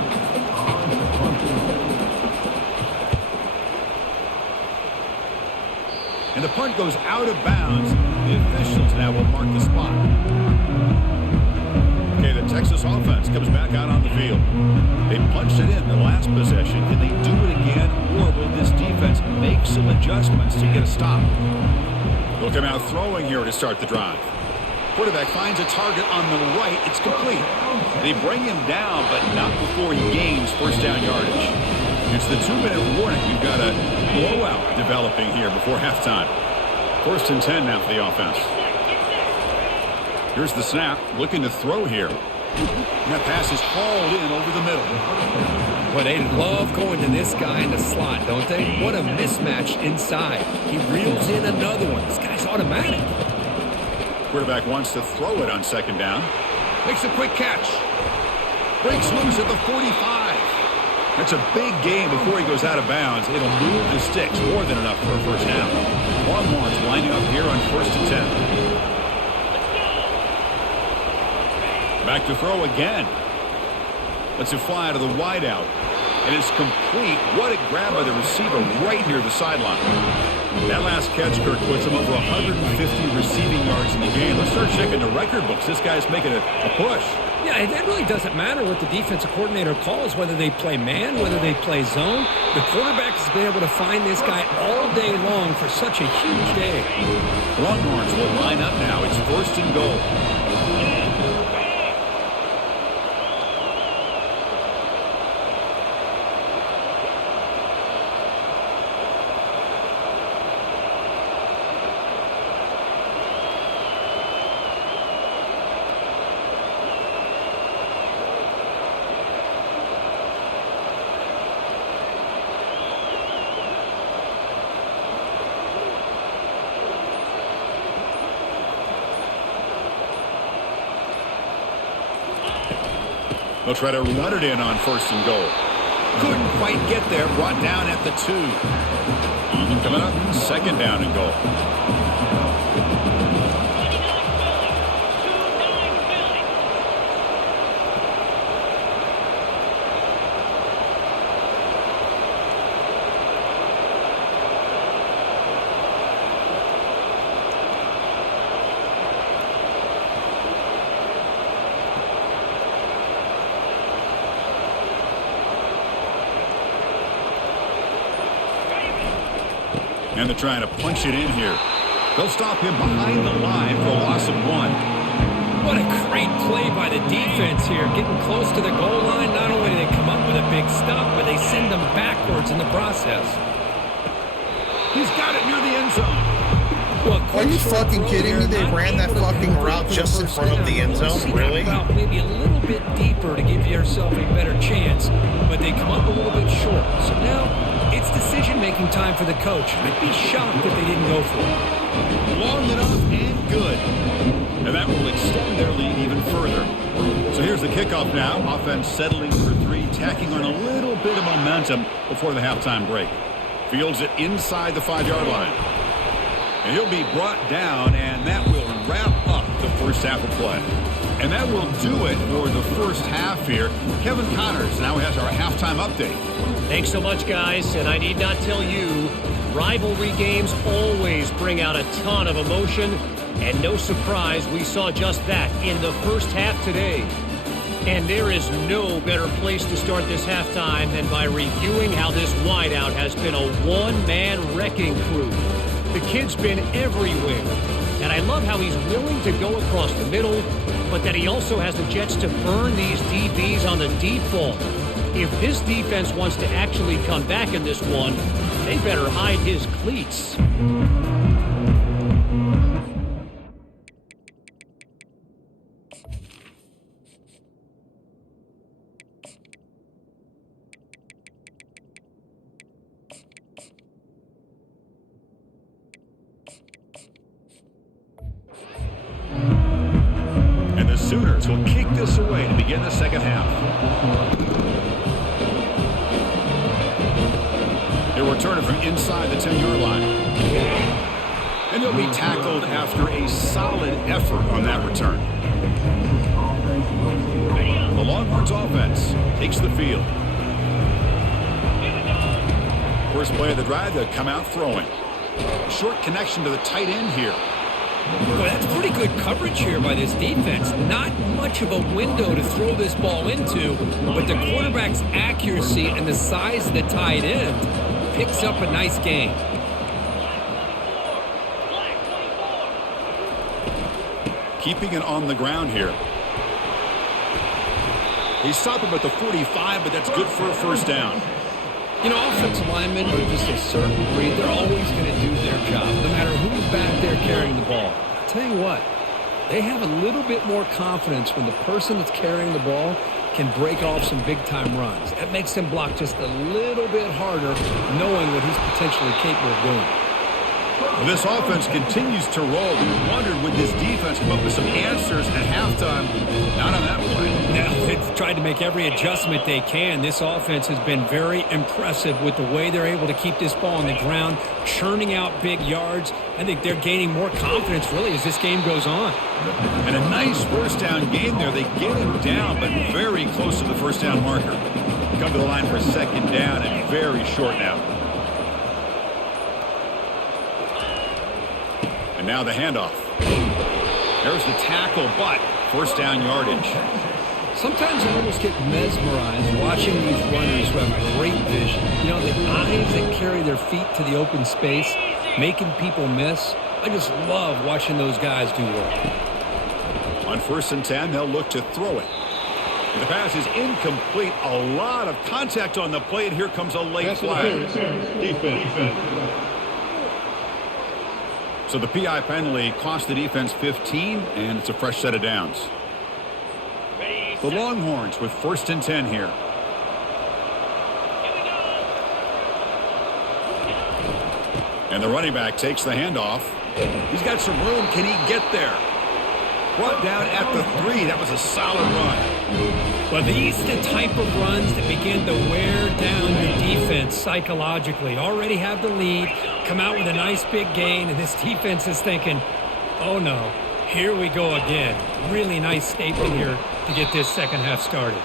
And the punt goes out of bounds. The officials now will mark the spot. Okay, the Texas offense comes back out on the field. They punched it in the last possession. Can they do it again, or will this defense make some adjustments to get a stop? They'll come out throwing here to start the drive. Quarterback finds a target on the right. It's complete. They bring him down, but not before he gains first down yardage. It's the 2-minute warning. We've got a blowout developing here before halftime. 1st and 10 now for the offense. Here's the snap, looking to throw here. And that pass is hauled in over the middle. Well, they love going to this guy in the slot, don't they? What a mismatch inside. He reels in another one. This guy's automatic. Quarterback wants to throw it on 2nd down. Makes a quick catch. Breaks loose at the 45. That's a big gain before he goes out of bounds. It'll move the sticks, more than enough for a first down. Longhorns lining up here on 1st and 10. Back to throw again. Lets it fly out of the wideout. And it's complete. What a grab by the receiver right near the sideline. That last catch, Kirk, puts him over 150 receiving yards in the game. Let's start checking the record books. This guy's making a push. Yeah, it really doesn't matter what the defensive coordinator calls, whether they play man, whether they play zone. The quarterback has been able to find this guy all day long for such a huge day. Longhorns will line up now. It's 1st and goal. They'll try to run it in on 1st and goal. Couldn't quite get there. Brought down at the 2. Coming up, 2nd down and goal. And they're trying to punch it in here. They'll stop him behind the line for a loss of 1. What a great play by the defense here. Getting close to the goal line, not only do they come up with a big stop, but they send them backwards in the process. He's got it near the end zone. Well, are you fucking kidding me? They ran that fucking route just in front of the end zone? Really? Maybe a little bit deeper to give yourself a better chance, but they come up a little bit short. So now it's decision-making time for the coach. I'd be shocked if they didn't go for it. Long enough and good. And that will extend their lead even further. So here's the kickoff now. Offense settling for 3, tacking on a little bit of momentum before the halftime break. Fields it inside the 5-yard line. And he'll be brought down, and that will wrap up the first half of play. And that will do it for the first half here. Kevin Connors now has our halftime update. Thanks so much, guys. And I need not tell you, rivalry games always bring out a ton of emotion. And no surprise, we saw just that in the first half today. And there is no better place to start this halftime than by reviewing how this wideout has been a one-man wrecking crew. The kid's been everywhere. And I love how he's willing to go across the middle, but that he also has the jets to burn these DBs on the deep ball. If this defense wants to actually come back in this one, they better hide his cleats. And the Sooners will kick this away to begin the second half. They'll return it from inside the 10-yard line. And they'll be tackled after a solid effort on that return. The Longhorns offense takes the field. First play of the drive, they'll come out throwing. Short connection to the tight end here. Boy, that's pretty good coverage here by this defense. Not much of a window to throw this ball into, but the quarterback's accuracy and the size of the tight end picks up a nice gain. Keeping it on the ground here. He stopped him at the 45, but that's good for a first down. You know, offensive linemen are just a certain breed. They're always going to do their job, no matter who's back there carrying the ball. I'll tell you what, they have a little bit more confidence when the person that's carrying the ball can break off some big-time runs. That makes them block just a little bit harder, knowing what he's potentially capable of doing. Well, this offense continues to roll. We wondered, would this defense come up with some answers at halftime? Not on that play. Now, they've tried to make every adjustment they can. This offense has been very impressive with the way they're able to keep this ball on the ground, churning out big yards. I think they're gaining more confidence, really, as this game goes on. And a nice first down game there. They get him down, but very close to the first down marker. Come to the line for second down and very short now. And now the handoff. There's the tackle, but first down yardage. Sometimes I almost get mesmerized watching these runners who have great vision. You know, the eyes that carry their feet to the open space, making people miss. I just love watching those guys do work. On 1st and 10, they'll look to throw it. The pass is incomplete. A lot of contact on the play, and here comes a late flag. Defense. So the PI penalty cost the defense 15, and it's a fresh set of downs. The Longhorns with 1st and 10 here. And the running back takes the handoff. He's got some room. Can he get there? Brought down at the 3. That was a solid run. Well, these are the type of runs that begin to wear down your defense psychologically. Already have the lead, come out with a nice big gain, and this defense is thinking, oh no, here we go again. Really nice statement here to get this second half started.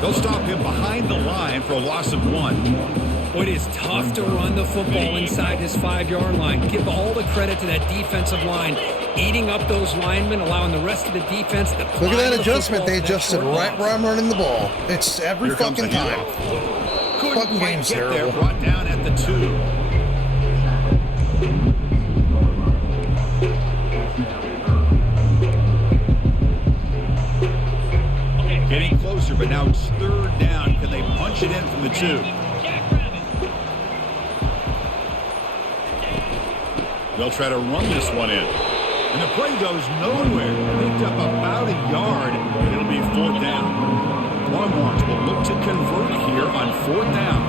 They'll stop him behind the line for a loss of 1. It is tough to run the football inside this 5-yard line. Give all the credit to that defensive line, eating up those linemen, allowing the rest of the defense to look at that adjustment. They adjusted right where I'm running the ball. It's every fucking time. Fucking game's terrible. Brought down at the 2. Getting closer, but now it's 3rd down. Can they punch it in from the 2? They'll try to run this one in. And the play goes nowhere. Picked up about a yard, and it'll be 4th down. Longhorns will look to convert here on 4th down.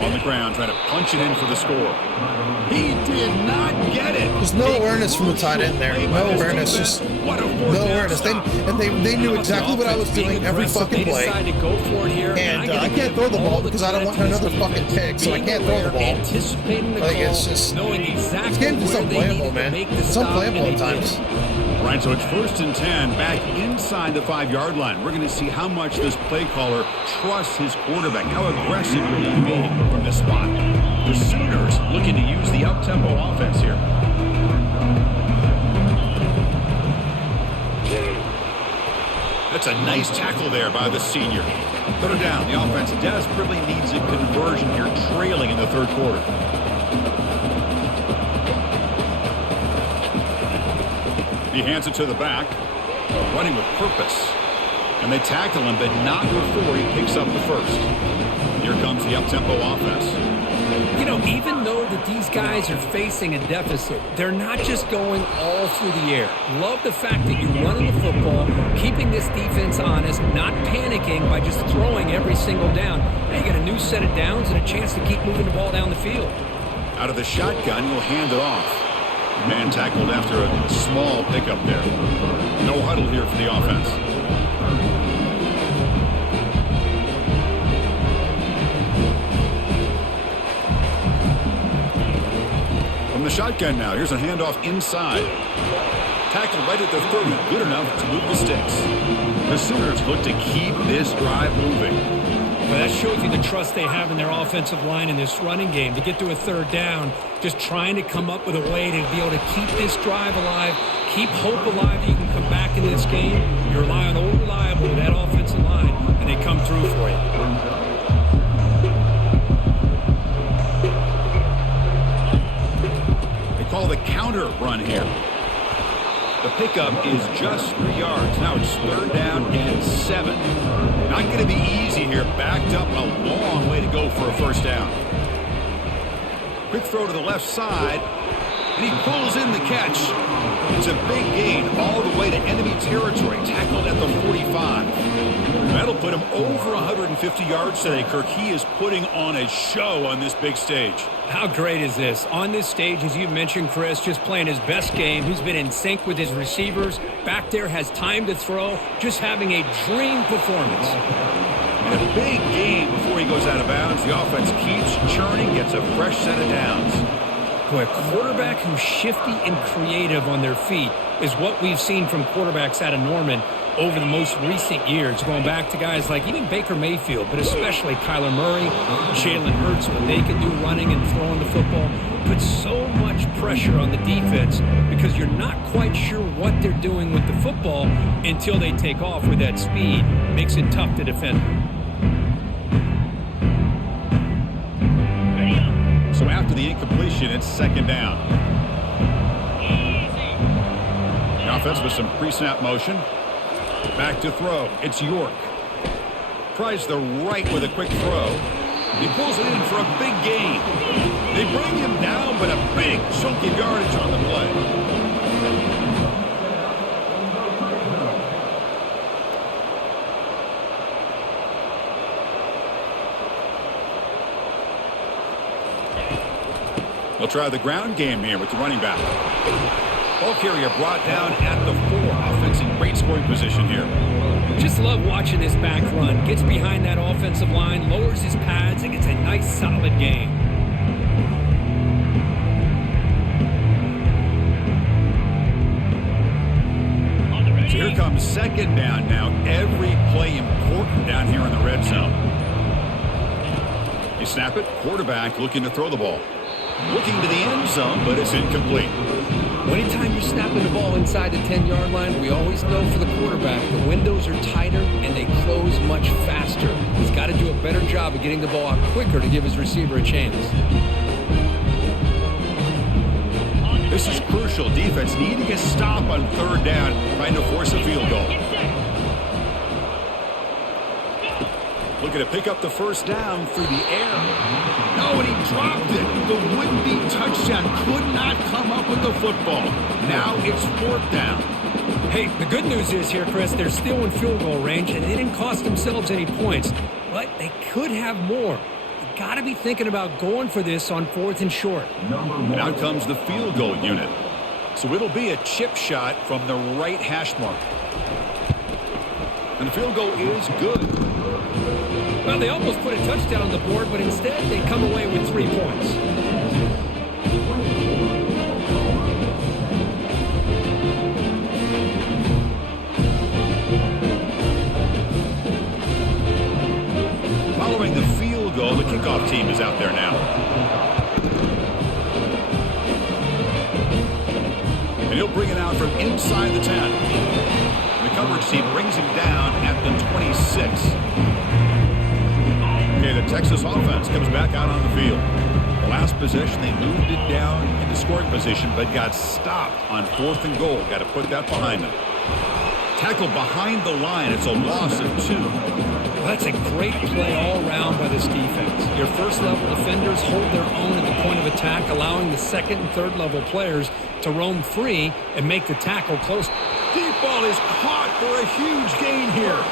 On the ground, trying to punch it in for the score. He did not get it. There's no awareness from the tight end there. No awareness, just no awareness. They knew exactly what I was doing every fucking play. And I can't throw the ball because I don't want another fucking pick, so I can't throw the ball. Like, it's just, this game's just unplayable, man. It's unplayable at times. All right, so it's 1st and 10, back inside the 5-yard line. We're going to see how much this play caller trusts his quarterback. How aggressive will he be from this spot? The Sooners looking to use the up-tempo offense here. That's a nice tackle there by the senior. Put it down. The offense desperately needs a conversion here, trailing in the 3rd quarter. He hands it to the back, running with purpose. And they tackle him, but not before he picks up the 1st. Here comes the up-tempo offense. You know, even though that these guys are facing a deficit, they're not just going all through the air. Love the fact that you're running the football, keeping this defense honest, not panicking by just throwing every single down. Now you got a new set of downs and a chance to keep moving the ball down the field. Out of the shotgun, he'll hand it off. Man tackled after a small pickup there. No huddle here for the offense. From the shotgun now, here's a handoff inside. Tackle right at the 30, good enough to move the sticks. The Sooners look to keep this drive moving. Well, that shows you the trust they have in their offensive line in this running game. To get to a third down, just trying to come up with a way to be able to keep this drive alive, keep hope alive that you can come back into this game. You rely on old reliable, that offensive line, and they come through for you. Call the counter run here. The pickup is just 3 yards. Now it's third down and 7. Not going to be easy here. Backed up a long way to go for a first down. Quick throw to the left side. And he pulls in the catch. It's a big gain all the way to enemy territory. Tackled at the 45. That'll put him over 150 yards today, Kirk. He is putting on a show on this big stage. How great is this? On this stage, as you mentioned, Chris, just playing his best game. He's been in sync with his receivers. Back there, has time to throw. Just having a dream performance. And a big game before he goes out of bounds. The offense keeps churning, gets a fresh set of downs. Boy, a quarterback who's shifty and creative on their feet is what we've seen from quarterbacks out of Norman over the most recent years, going back to guys like even Baker Mayfield, but especially Kyler Murray, Jalen Hurts, what they can do running and throwing the football, puts so much pressure on the defense because you're not quite sure what they're doing with the football until they take off with that speed. Makes it tough to defend. So after the incompletion, it's second down. The offense with some pre-snap motion. Back to throw. It's York. Tries the right with a quick throw. He pulls it in for a big gain. They bring him down, but a big chunk of yardage on the play. They'll try the ground game here with the running back. Ball carrier brought down at the 4. Offense in great scoring position here. Just love watching this back run. Gets behind that offensive line, lowers his pads, and gets a nice solid gain. So here comes second down now. Every play important down here in the red zone. You snap it. Quarterback looking to throw the ball. Looking to the end zone, but it's incomplete. Anytime you're snapping the ball inside the 10-yard line, we always know for the quarterback, the windows are tighter and they close much faster. He's got to do a better job of getting the ball out quicker to give his receiver a chance. This is crucial. Defense needing a stop on third down, trying to force a field goal. Looking to pick up the first down through the air. No, and he dropped it. The would-be touchdown could not come up with the football. Now it's fourth down. Hey, the good news is here, Chris, they're still in field goal range, and they didn't cost themselves any points. But they could have more. You got to be thinking about going for this on 4th and short. And out comes the field goal unit. So it'll be a chip shot from the right hash mark. And the field goal is good. Well, they almost put a touchdown on the board, but instead they come away with 3 points. Following the field goal, the kickoff team is out there now. And he'll bring it out from inside the 10. The coverage team brings him down at the 26. Okay, the Texas offense comes back out on the field. The last possession, they moved it down into scoring position, but got stopped on 4th and goal. Got to put that behind them. Tackle behind the line. It's a loss of 2. Well, that's a great play all around by this defense. Your first-level defenders hold their own at the point of attack, allowing the second and third-level players to roam free and make the tackle close. Deep ball is caught for a huge gain here.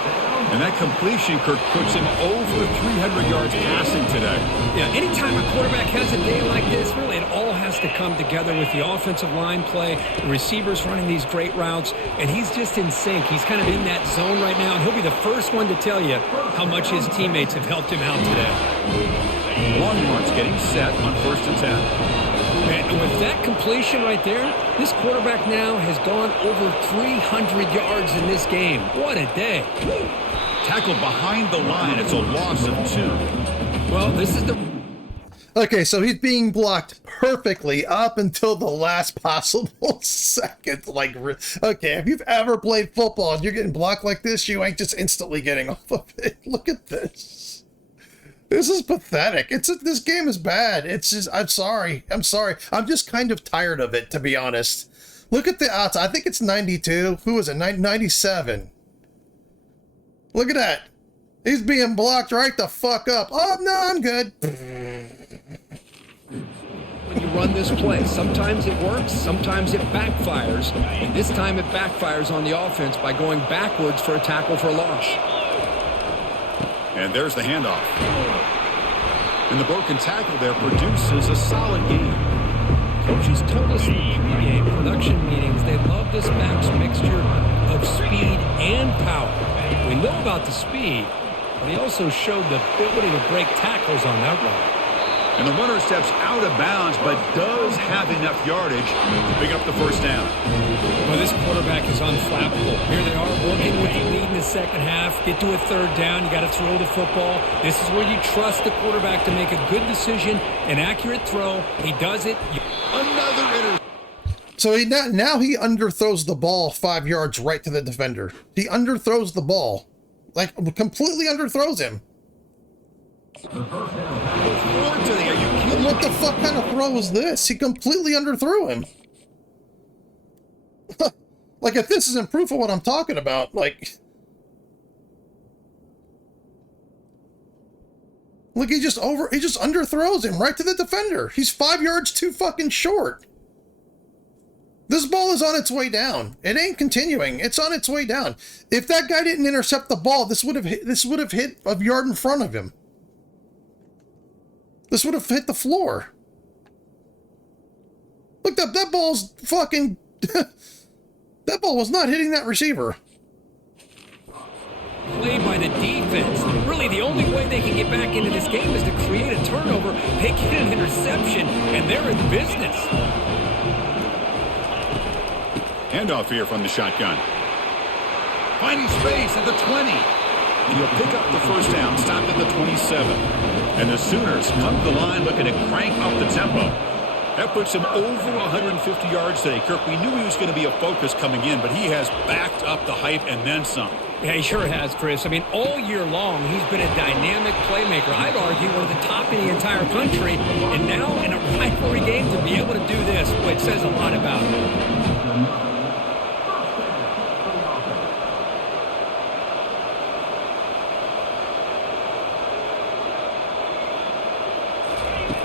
And that completion, Kirk, puts him over 300 yards passing today. Yeah, anytime a quarterback has a day like this, really it all has to come together with the offensive line play, the receivers running these great routes, and he's just in sync. He's kind of in that zone right now, and he'll be the first one to tell you how much his teammates have helped him out today. Longmarch getting set on 1st and 10. And with that completion right there, this quarterback now has gone over 300 yards in this game. What a day. Tackled behind the line. It's a loss of 2. Well, this is the... Okay, so he's being blocked perfectly up until the last possible second. Like, okay, if you've ever played football and you're getting blocked like this, you ain't just instantly getting off of it. Look at this. This is pathetic. This game is bad. It's just, I'm sorry. I'm just kind of tired of it, to be honest. Look at the odds. I think it's 92. Who is it? 97. Look at that. He's being blocked right the fuck up. Oh, no, I'm good. When you run this play, sometimes it works, sometimes it backfires. And this time it backfires on the offense by going backwards for a tackle for a loss. And there's the handoff. And the broken tackle there produces a solid game. Coaches told us in the pregame production meetings they love this back's mixture of speed and power. We know about the speed, but he also showed the ability to break tackles on that run. And the runner steps out of bounds, but does have enough yardage to pick up the first down. Well, this quarterback is unflappable. Here they are working with the lead in the second half. Get to a third down. You got to throw the football. This is where you trust the quarterback to make a good decision, an accurate throw. He does it. Another interception. So now he underthrows the ball 5 yards right to the defender. He underthrows the ball. Like, completely underthrows him. What the fuck kind of throw was this? He completely underthrew him. Like, if this isn't proof of what I'm talking about, like... Look, he just underthrows him right to the defender. He's 5 yards too fucking short. This ball is on its way down. It ain't continuing. It's on its way down. If that guy didn't intercept the ball, this would have hit a yard in front of him. This would have hit the floor. Look, that ball's fucking... that ball was not hitting that receiver. Play by the defense. Really, the only way they can get back into this game is to create a turnover. They get an interception, and they're in business. Handoff here from the shotgun. Finding space at the 20. And he'll pick up the first down, stopped at the 27. And the Sooners come to the line looking to crank up the tempo. That puts him over 150 yards today. Kirk, we knew he was going to be a focus coming in, but he has backed up the hype and then some. Yeah, he sure has, Chris. I mean, all year long, he's been a dynamic playmaker. I'd argue one of the top in the entire country. And now in a rivalry game to be able to do this, well, it says a lot about him.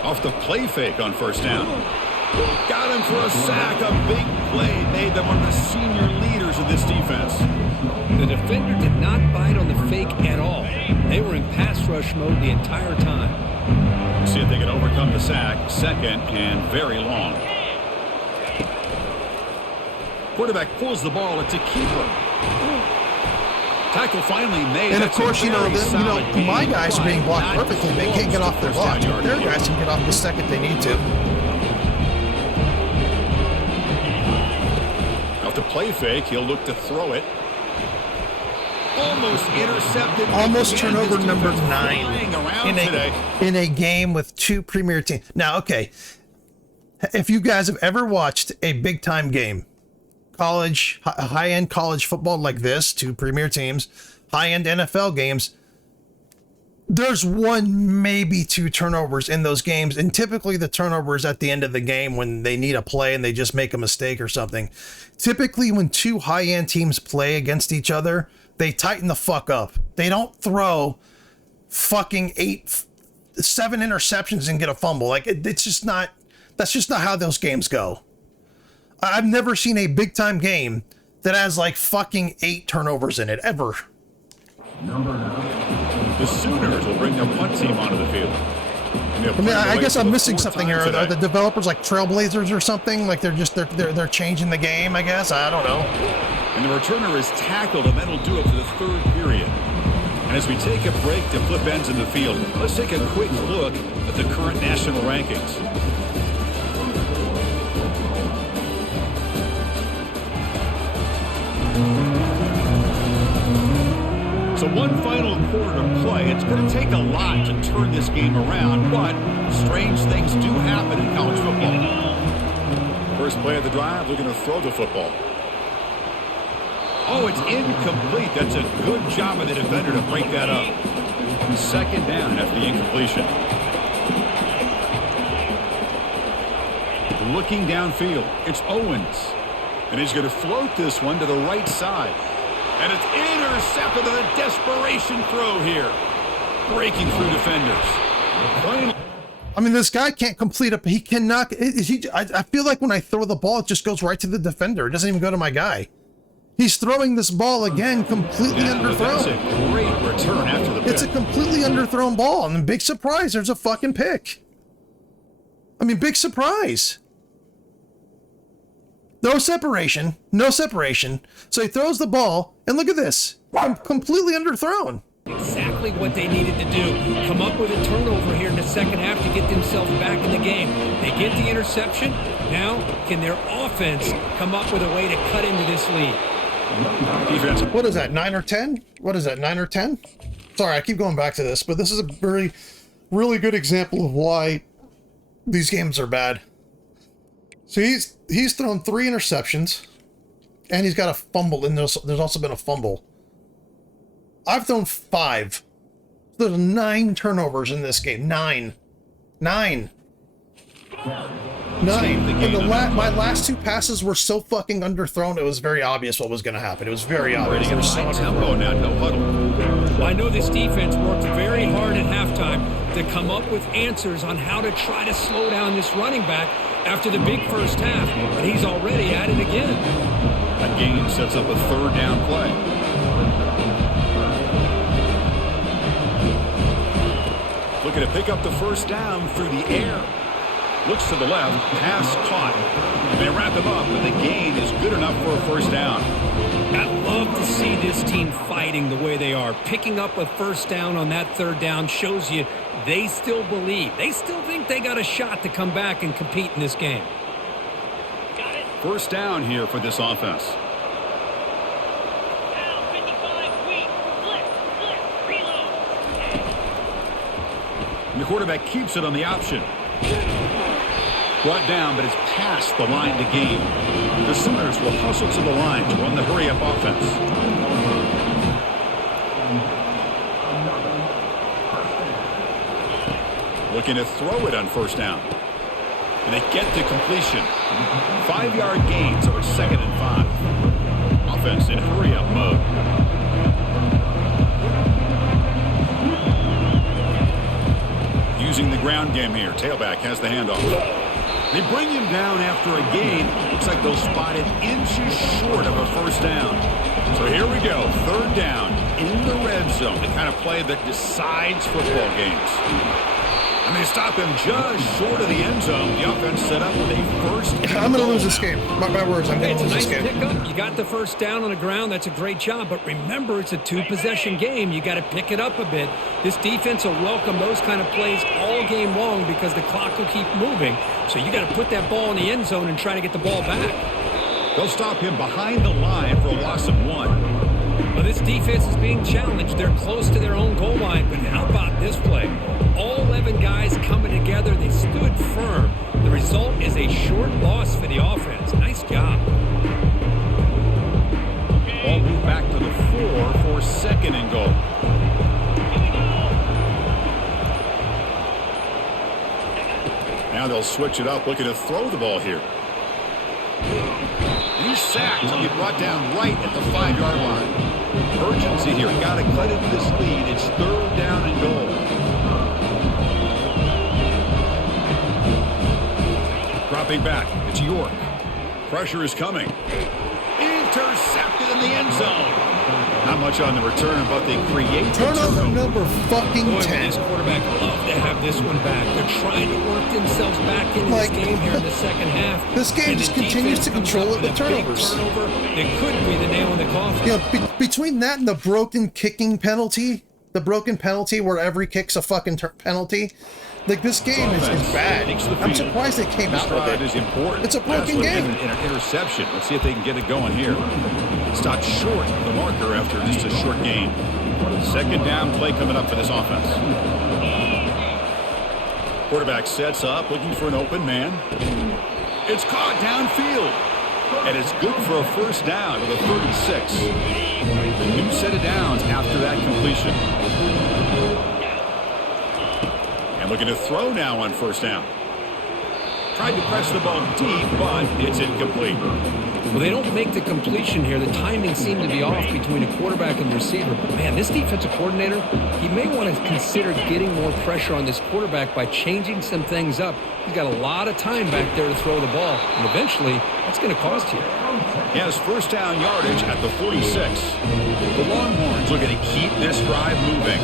Off the play fake on first down. Got him for a sack. A big play made them one of the senior leaders of this defense. The defender did not bite on the fake at all. They were in pass rush mode the entire time. See if they can overcome the sack. Second and very long. Quarterback pulls the ball. It's a keeper. Tackle finally made. And of course, my guys are being blocked perfectly. They can't get off their block. Their guys can get off the second they need to. Off the play fake, he'll look to throw it. Almost intercepted. Almost turnover number 9 in a game with 2 premier teams. Now, okay, if you guys have ever watched a big time game, high-end college football like this, 2 premier teams, high-end NFL games, there's 1, maybe 2 turnovers in those games. And typically the turnover is at the end of the game when they need a play and they just make a mistake or something. Typically when 2 high-end teams play against each other, they tighten the fuck up. They don't throw fucking 7 interceptions and get a fumble. Like, it's just not, that's just not how those games go. I've never seen a big time game that has like fucking 8 turnovers in it, ever. The Sooners will bring their punt team onto the field. I mean, I guess I'm missing something here. Are the developers like Trailblazers or something? Like they're changing the game, I guess? I don't know. And the returner is tackled, and that'll do it for the 3rd period. And as we take a break to flip ends in the field, let's take a quick look at the current national rankings. So one final quarter to play. It's going to take a lot to turn this game around, but strange things do happen in college football. First play of the drive, they're going to throw the football. Oh, it's incomplete. That's a good job of the defender to break that up. Second down after the incompletion. Looking downfield, it's Owens. And he's going to float this one to the right side. And it's intercepted on a desperation throw here. Breaking through defenders. I mean, this guy can't complete it. He cannot. I feel like when I throw the ball, it just goes right to the defender. It doesn't even go to my guy. He's throwing this ball again, completely underthrown. That's a great return after the pick. It's a completely underthrown ball. And big surprise, there's a fucking pick. I mean, big surprise. No separation. No separation. So he throws the ball, and look at this. I'm completely underthrown. Exactly what they needed to do. Come up with a turnover here in the second half to get themselves back in the game. They get the interception. Now, can their offense come up with a way to cut into this lead? Defense. What is that, 9 or 10? What is that, 9 or 10? Sorry, I keep going back to this, but this is a really good example of why these games are bad. So he's thrown 3 interceptions, and he's got a fumble, and there's also been a fumble. I've thrown 5. There's 9 turnovers in this game. 9. And my last 2 passes were so fucking underthrown, it was very obvious what was going to happen. It was very obvious. It was so tempo now, no huddle. I know this defense worked very hard at halftime to come up with answers on how to try to slow down this running back after the big first half, but he's already at it again. That gain sets up a third down play. Looking to pick up the first down through the air. Looks to the left, pass caught. They wrap him up, but the gain is good enough for a first down. I love to see this team fighting the way they are. Picking up a first down on that third down shows you they still believe. They still think they got a shot to come back and compete in this game. Got it. First down here for this offense. Now 55, sweep, flip, reload. And the quarterback keeps it on the option. Brought down, but it's past the line to gain. The Sooners will hustle to the line to run the hurry-up offense. Looking to throw it on first down. And they get to completion. 5-yard gain, so it's 2nd and 5. Offense in hurry-up mode. Using the ground game here. Tailback has the handoff. They bring him down after a gain. Looks like they'll spot it inches short of a first down. So here we go. 3rd down in the red zone. The kind of play that decides football games. And they stop him just short of the end zone. The offense set up with a first. I'm going to lose this game. My words, I'm going to lose this game. Pickup. You got the first down on the ground. That's a great job. But remember, it's a 2-possession game. You got to pick it up a bit. This defense will welcome those kind of plays all game long because the clock will keep moving. So you got to put that ball in the end zone and try to get the ball back. They'll stop him behind the line for a loss of 1. Well, this defense is being challenged. They're close to their own goal line. But how about this play? All 11 guys coming together. They stood firm. The result is a short loss for the offense. Nice job. Ball moved back to the 4 for 2nd and goal. Now they'll switch it up, looking to throw the ball here. He's sacked. He'll be brought down right at the 5-yard line. Urgency here. Got to cut into this lead. It's 3rd down and goal. Dropping back. It's York. Pressure is coming. Intercepted in the end zone. Not much on the return, but they create Turnover number fucking Boy, 10. this quarterback love to have this one back. They're trying to work themselves back into this game here in the second half. This game just continues to control it with turnovers. Turnover that could be the nail in the coffin. You know, between that and the broken kicking penalty, where every kick's a fucking penalty, like this game is bad. I'm surprised they came out with it. Is important. It's a broken game. In an interception. Let's see if they can get it going here. Stopped short of the marker after just a short gain. Second down play coming up for this offense. Quarterback sets up, looking for an open man. It's caught downfield. And it's good for a first down to the 36. A new set of downs after that completion. And looking to throw now on first down. Tried to press the ball deep, but it's incomplete. Well, they don't make the completion here. The timing seemed to be off between a quarterback and the receiver. But, man, this defensive coordinator, he may want to consider getting more pressure on this quarterback by changing some things up. He's got a lot of time back there to throw the ball, and eventually that's going to cost you. He has first down yardage at the 46. The Longhorns looking to keep this drive moving.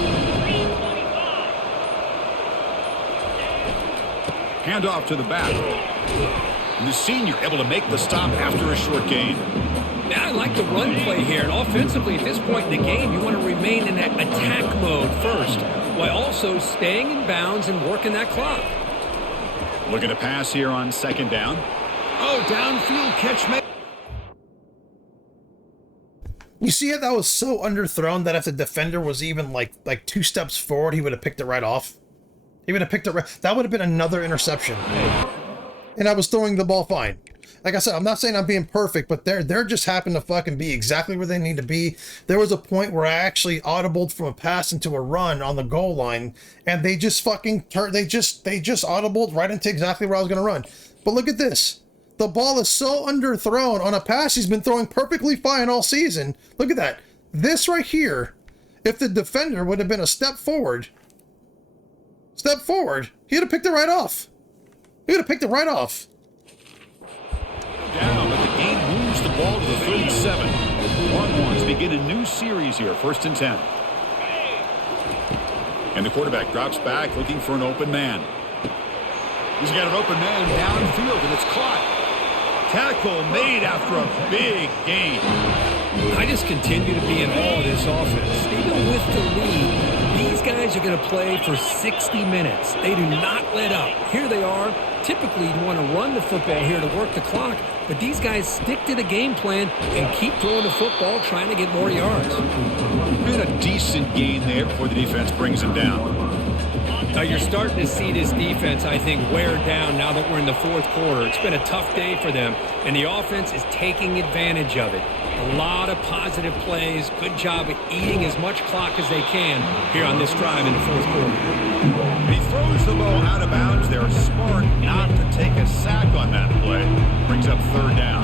Handoff to the back. And the senior able to make the stop after a short gain. Yeah, I like the run play here. And offensively, at this point in the game, you want to remain in that attack mode first, while also staying in bounds and working that clock. Looking to pass here on second down. Oh, downfield catch made. You see how that was so underthrown that if the defender was even like 2 steps forward, he would have picked it right off? He would have picked it right. That would have been another interception. And I was throwing the ball fine. Like I said, I'm not saying I'm being perfect, but they're just happened to fucking be exactly where they need to be. There was a point where I actually audibled from a pass into a run on the goal line, and they just fucking they just audibled right into exactly where I was going to run. But look at this. The ball is so underthrown on a pass he's been throwing perfectly fine all season. Look at that. This right here, if the defender would have been a step forward, he would have picked it right off. Down, but the game moves the ball to the 37. Longhorns begin a new series here, 1st and 10. And the quarterback drops back, looking for an open man. He's got an open man downfield, and it's caught. Tackle made after a big gain. I just continue to be in awe of this offense. Even with the lead, these guys are going to play for 60 minutes. They do not let up. Here they are. Typically, you want to run the football here to work the clock, but these guys stick to the game plan and keep throwing the football, trying to get more yards. And a decent gain there before the defense brings him down. Now you're starting to see this defense, I think, wear down now that we're in the 4th quarter. It's been a tough day for them, and the offense is taking advantage of it. A lot of positive plays. Good job of eating as much clock as they can here on this drive in the 4th quarter. He throws the ball out of bounds. They're smart not to take a sack on that play. Brings up 3rd down.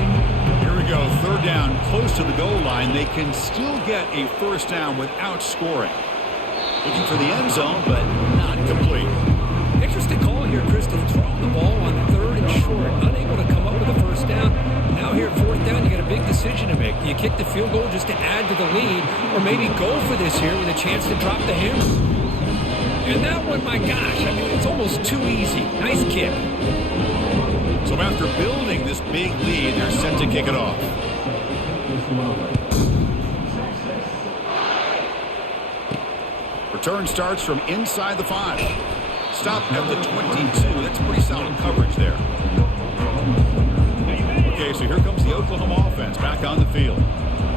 Here we go, 3rd down, close to the goal line. They can still get a first down without scoring. Looking for the end zone, but not complete. Interesting call here, Chris, to throw the ball on 3rd and short. Unable to come up with a first down. Now here at 4th down, you got a big decision to make. Do you kick the field goal just to add to the lead, or maybe go for this here with a chance to drop the hammer? And that one, my gosh, I mean, it's almost too easy. Nice kick. So after building this big lead, they're set to kick it off. Return starts from inside the 5. Stop at the 22. That's pretty solid coverage there. Okay, so here comes the Oklahoma offense back on the field.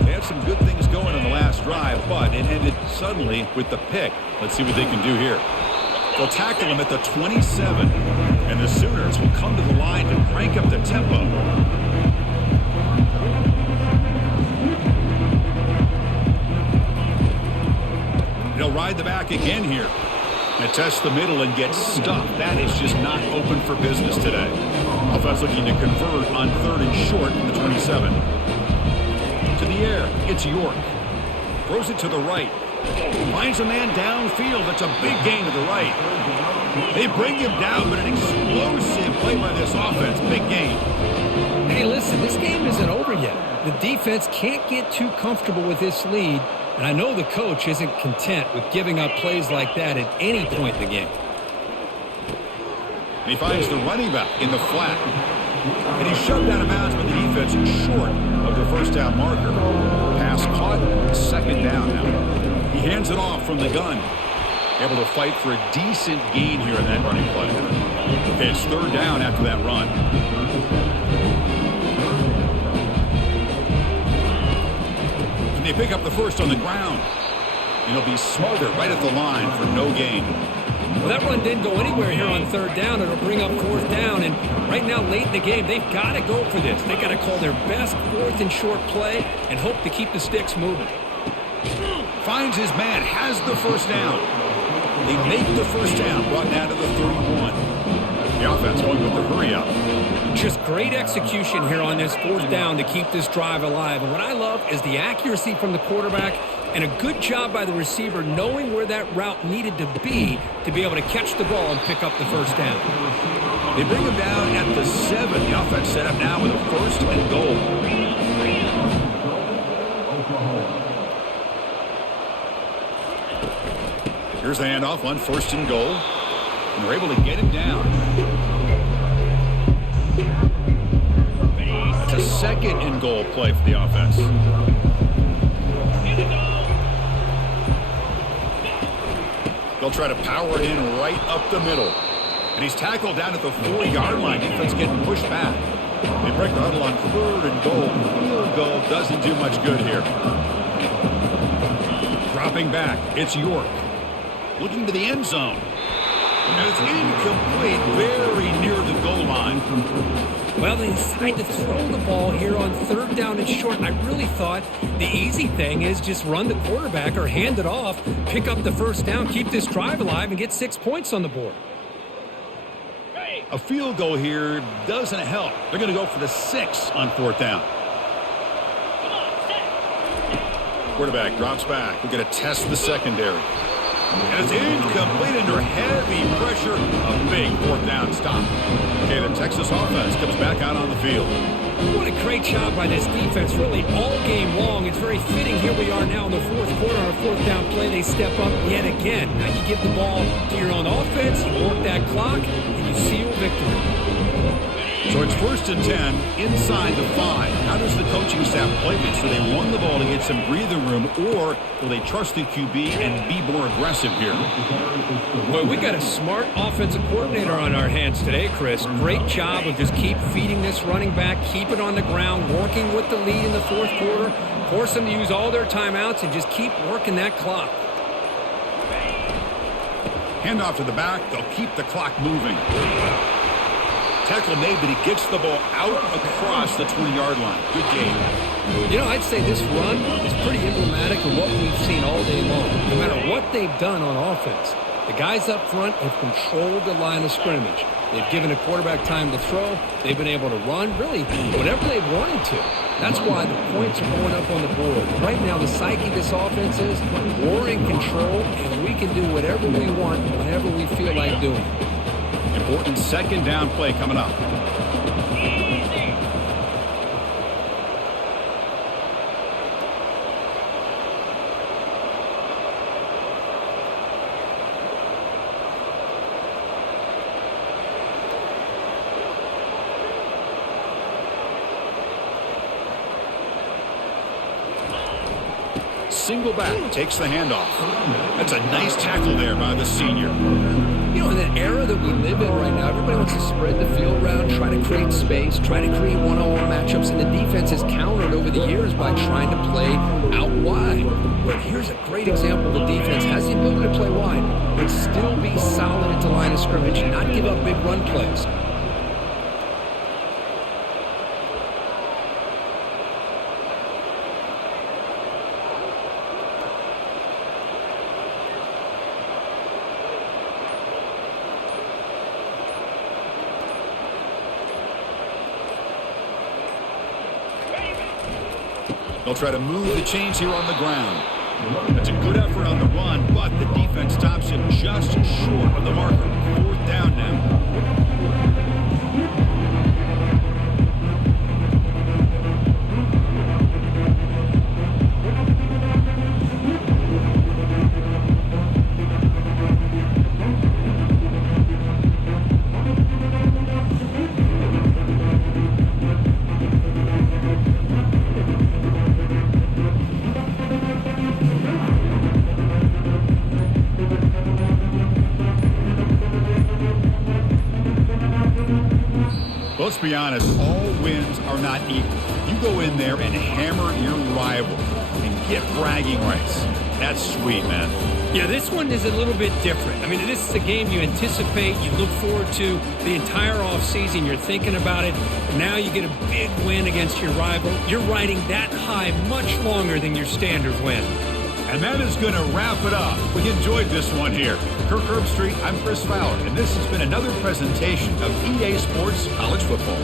They had some good things going on the last drive, but it ended suddenly with the pick. Let's see what they can do here. They'll tackle him at the 27, and the Sooners will come to the line to crank up the tempo. They'll ride the back again here. And test the middle and get stuck. That is just not open for business today. Offense looking to convert on 3rd and short from the 27. To the air, it's York. Throws it to the right. Finds a man downfield. That's a big gain to the right. They bring him down, but an explosive play by this offense. Big gain. Hey, listen, this game isn't over yet. The defense can't get too comfortable with this lead. And I know the coach isn't content with giving up plays like that at any point in the game. And he finds the running back in the flat. And he's shoved out of bounds by the defense short of the first down marker. Pass caught, 2nd down now. He hands it off from the gun. Able to fight for a decent gain here in that running play. Okay, it's 3rd down after that run. They pick up the first on the ground. And he'll be smothered right at the line for no gain. Well, that run didn't go anywhere here on third down. It'll bring up fourth down. And right now, late in the game, they've got to go for this. They've got to call their best fourth and short play and hope to keep the sticks moving. Finds his man, has the first down. They make the first down, brought down to the 31. The offense going with the hurry up. Just great execution here on this fourth down to keep this drive alive. And what I love is the accuracy from the quarterback and a good job by the receiver knowing where that route needed to be able to catch the ball and pick up the first down. They bring him down at the 7. The offense set up now with a first and goal. Here's the handoff on first and goal. And they're able to get him down. That's a second and goal play for the offense. They'll try to power it in right up the middle. And he's tackled down at the 4-yard line. Defense getting pushed back. They break the huddle on third and goal. Field goal doesn't do much good here. Dropping back, it's York. Looking to the end zone. And it's incomplete, very near the goal line. Well, they decided to throw the ball here on third down and short. And I really thought the easy thing is just run the quarterback or hand it off, pick up the first down, keep this drive alive, and get 6 points on the board. A field goal here doesn't help. They're going to go for the 6 on fourth down. Quarterback drops back. We're going to test the secondary. And it's incomplete under heavy pressure. A big fourth down stop. Okay, the Texas offense comes back out on the field. What a great job by this defense, really all game long. It's very fitting. Here we are now in the fourth quarter on a fourth down play. They step up yet again. Now you give the ball to your own offense, you work that clock, and you seal victory. So it's first and 10 inside the 5. How does the coaching staff play this? Do they run the ball to get some breathing room, or will they trust the QB and be more aggressive here? Well, we got a smart offensive coordinator on our hands today, Chris. Great job of just keep feeding this running back, keep it on the ground, working with the lead in the fourth quarter, force them to use all their timeouts, and just keep working that clock. Handoff to the back. They'll keep the clock moving. Tackle made, but he gets the ball out across the 20-yard line. Good game. You know, I'd say this run is pretty emblematic of what we've seen all day long. No matter what they've done on offense, the guys up front have controlled the line of scrimmage. They've given a quarterback time to throw. They've been able to run, really, whatever they've wanted to. That's why the points are going up on the board. Right now, the psyche of this offense is we're in control, and we can do whatever we want whenever we feel like doing it. Important second down play coming up. Single back, takes the handoff. That's a nice tackle there by the senior. You know, in the era that we live in right now, everybody wants to spread the field around, try to create space, try to create one-on-one matchups, and the defense has countered over the years by trying to play out wide. But here's a great example. The defense has the ability to play wide, but still be solid at the line of scrimmage, not give up big run plays. They'll try to move the chains here on the ground. That's a good effort on the run, but the defense stops him just short of the marker. Fourth down now. Let's be honest, all wins are not equal. You go in there and hammer your rival and get bragging rights. That's sweet, man. Yeah, this one is a little bit different. I mean, this is a game you anticipate, you look forward to the entire offseason. You're thinking about it. And now you get a big win against your rival. You're riding that high much longer than your standard win. And that is going to wrap it up. We enjoyed this one here. Kirk Herbstreit, I'm Chris Fowler, and this has been another presentation of EA Sports College Football.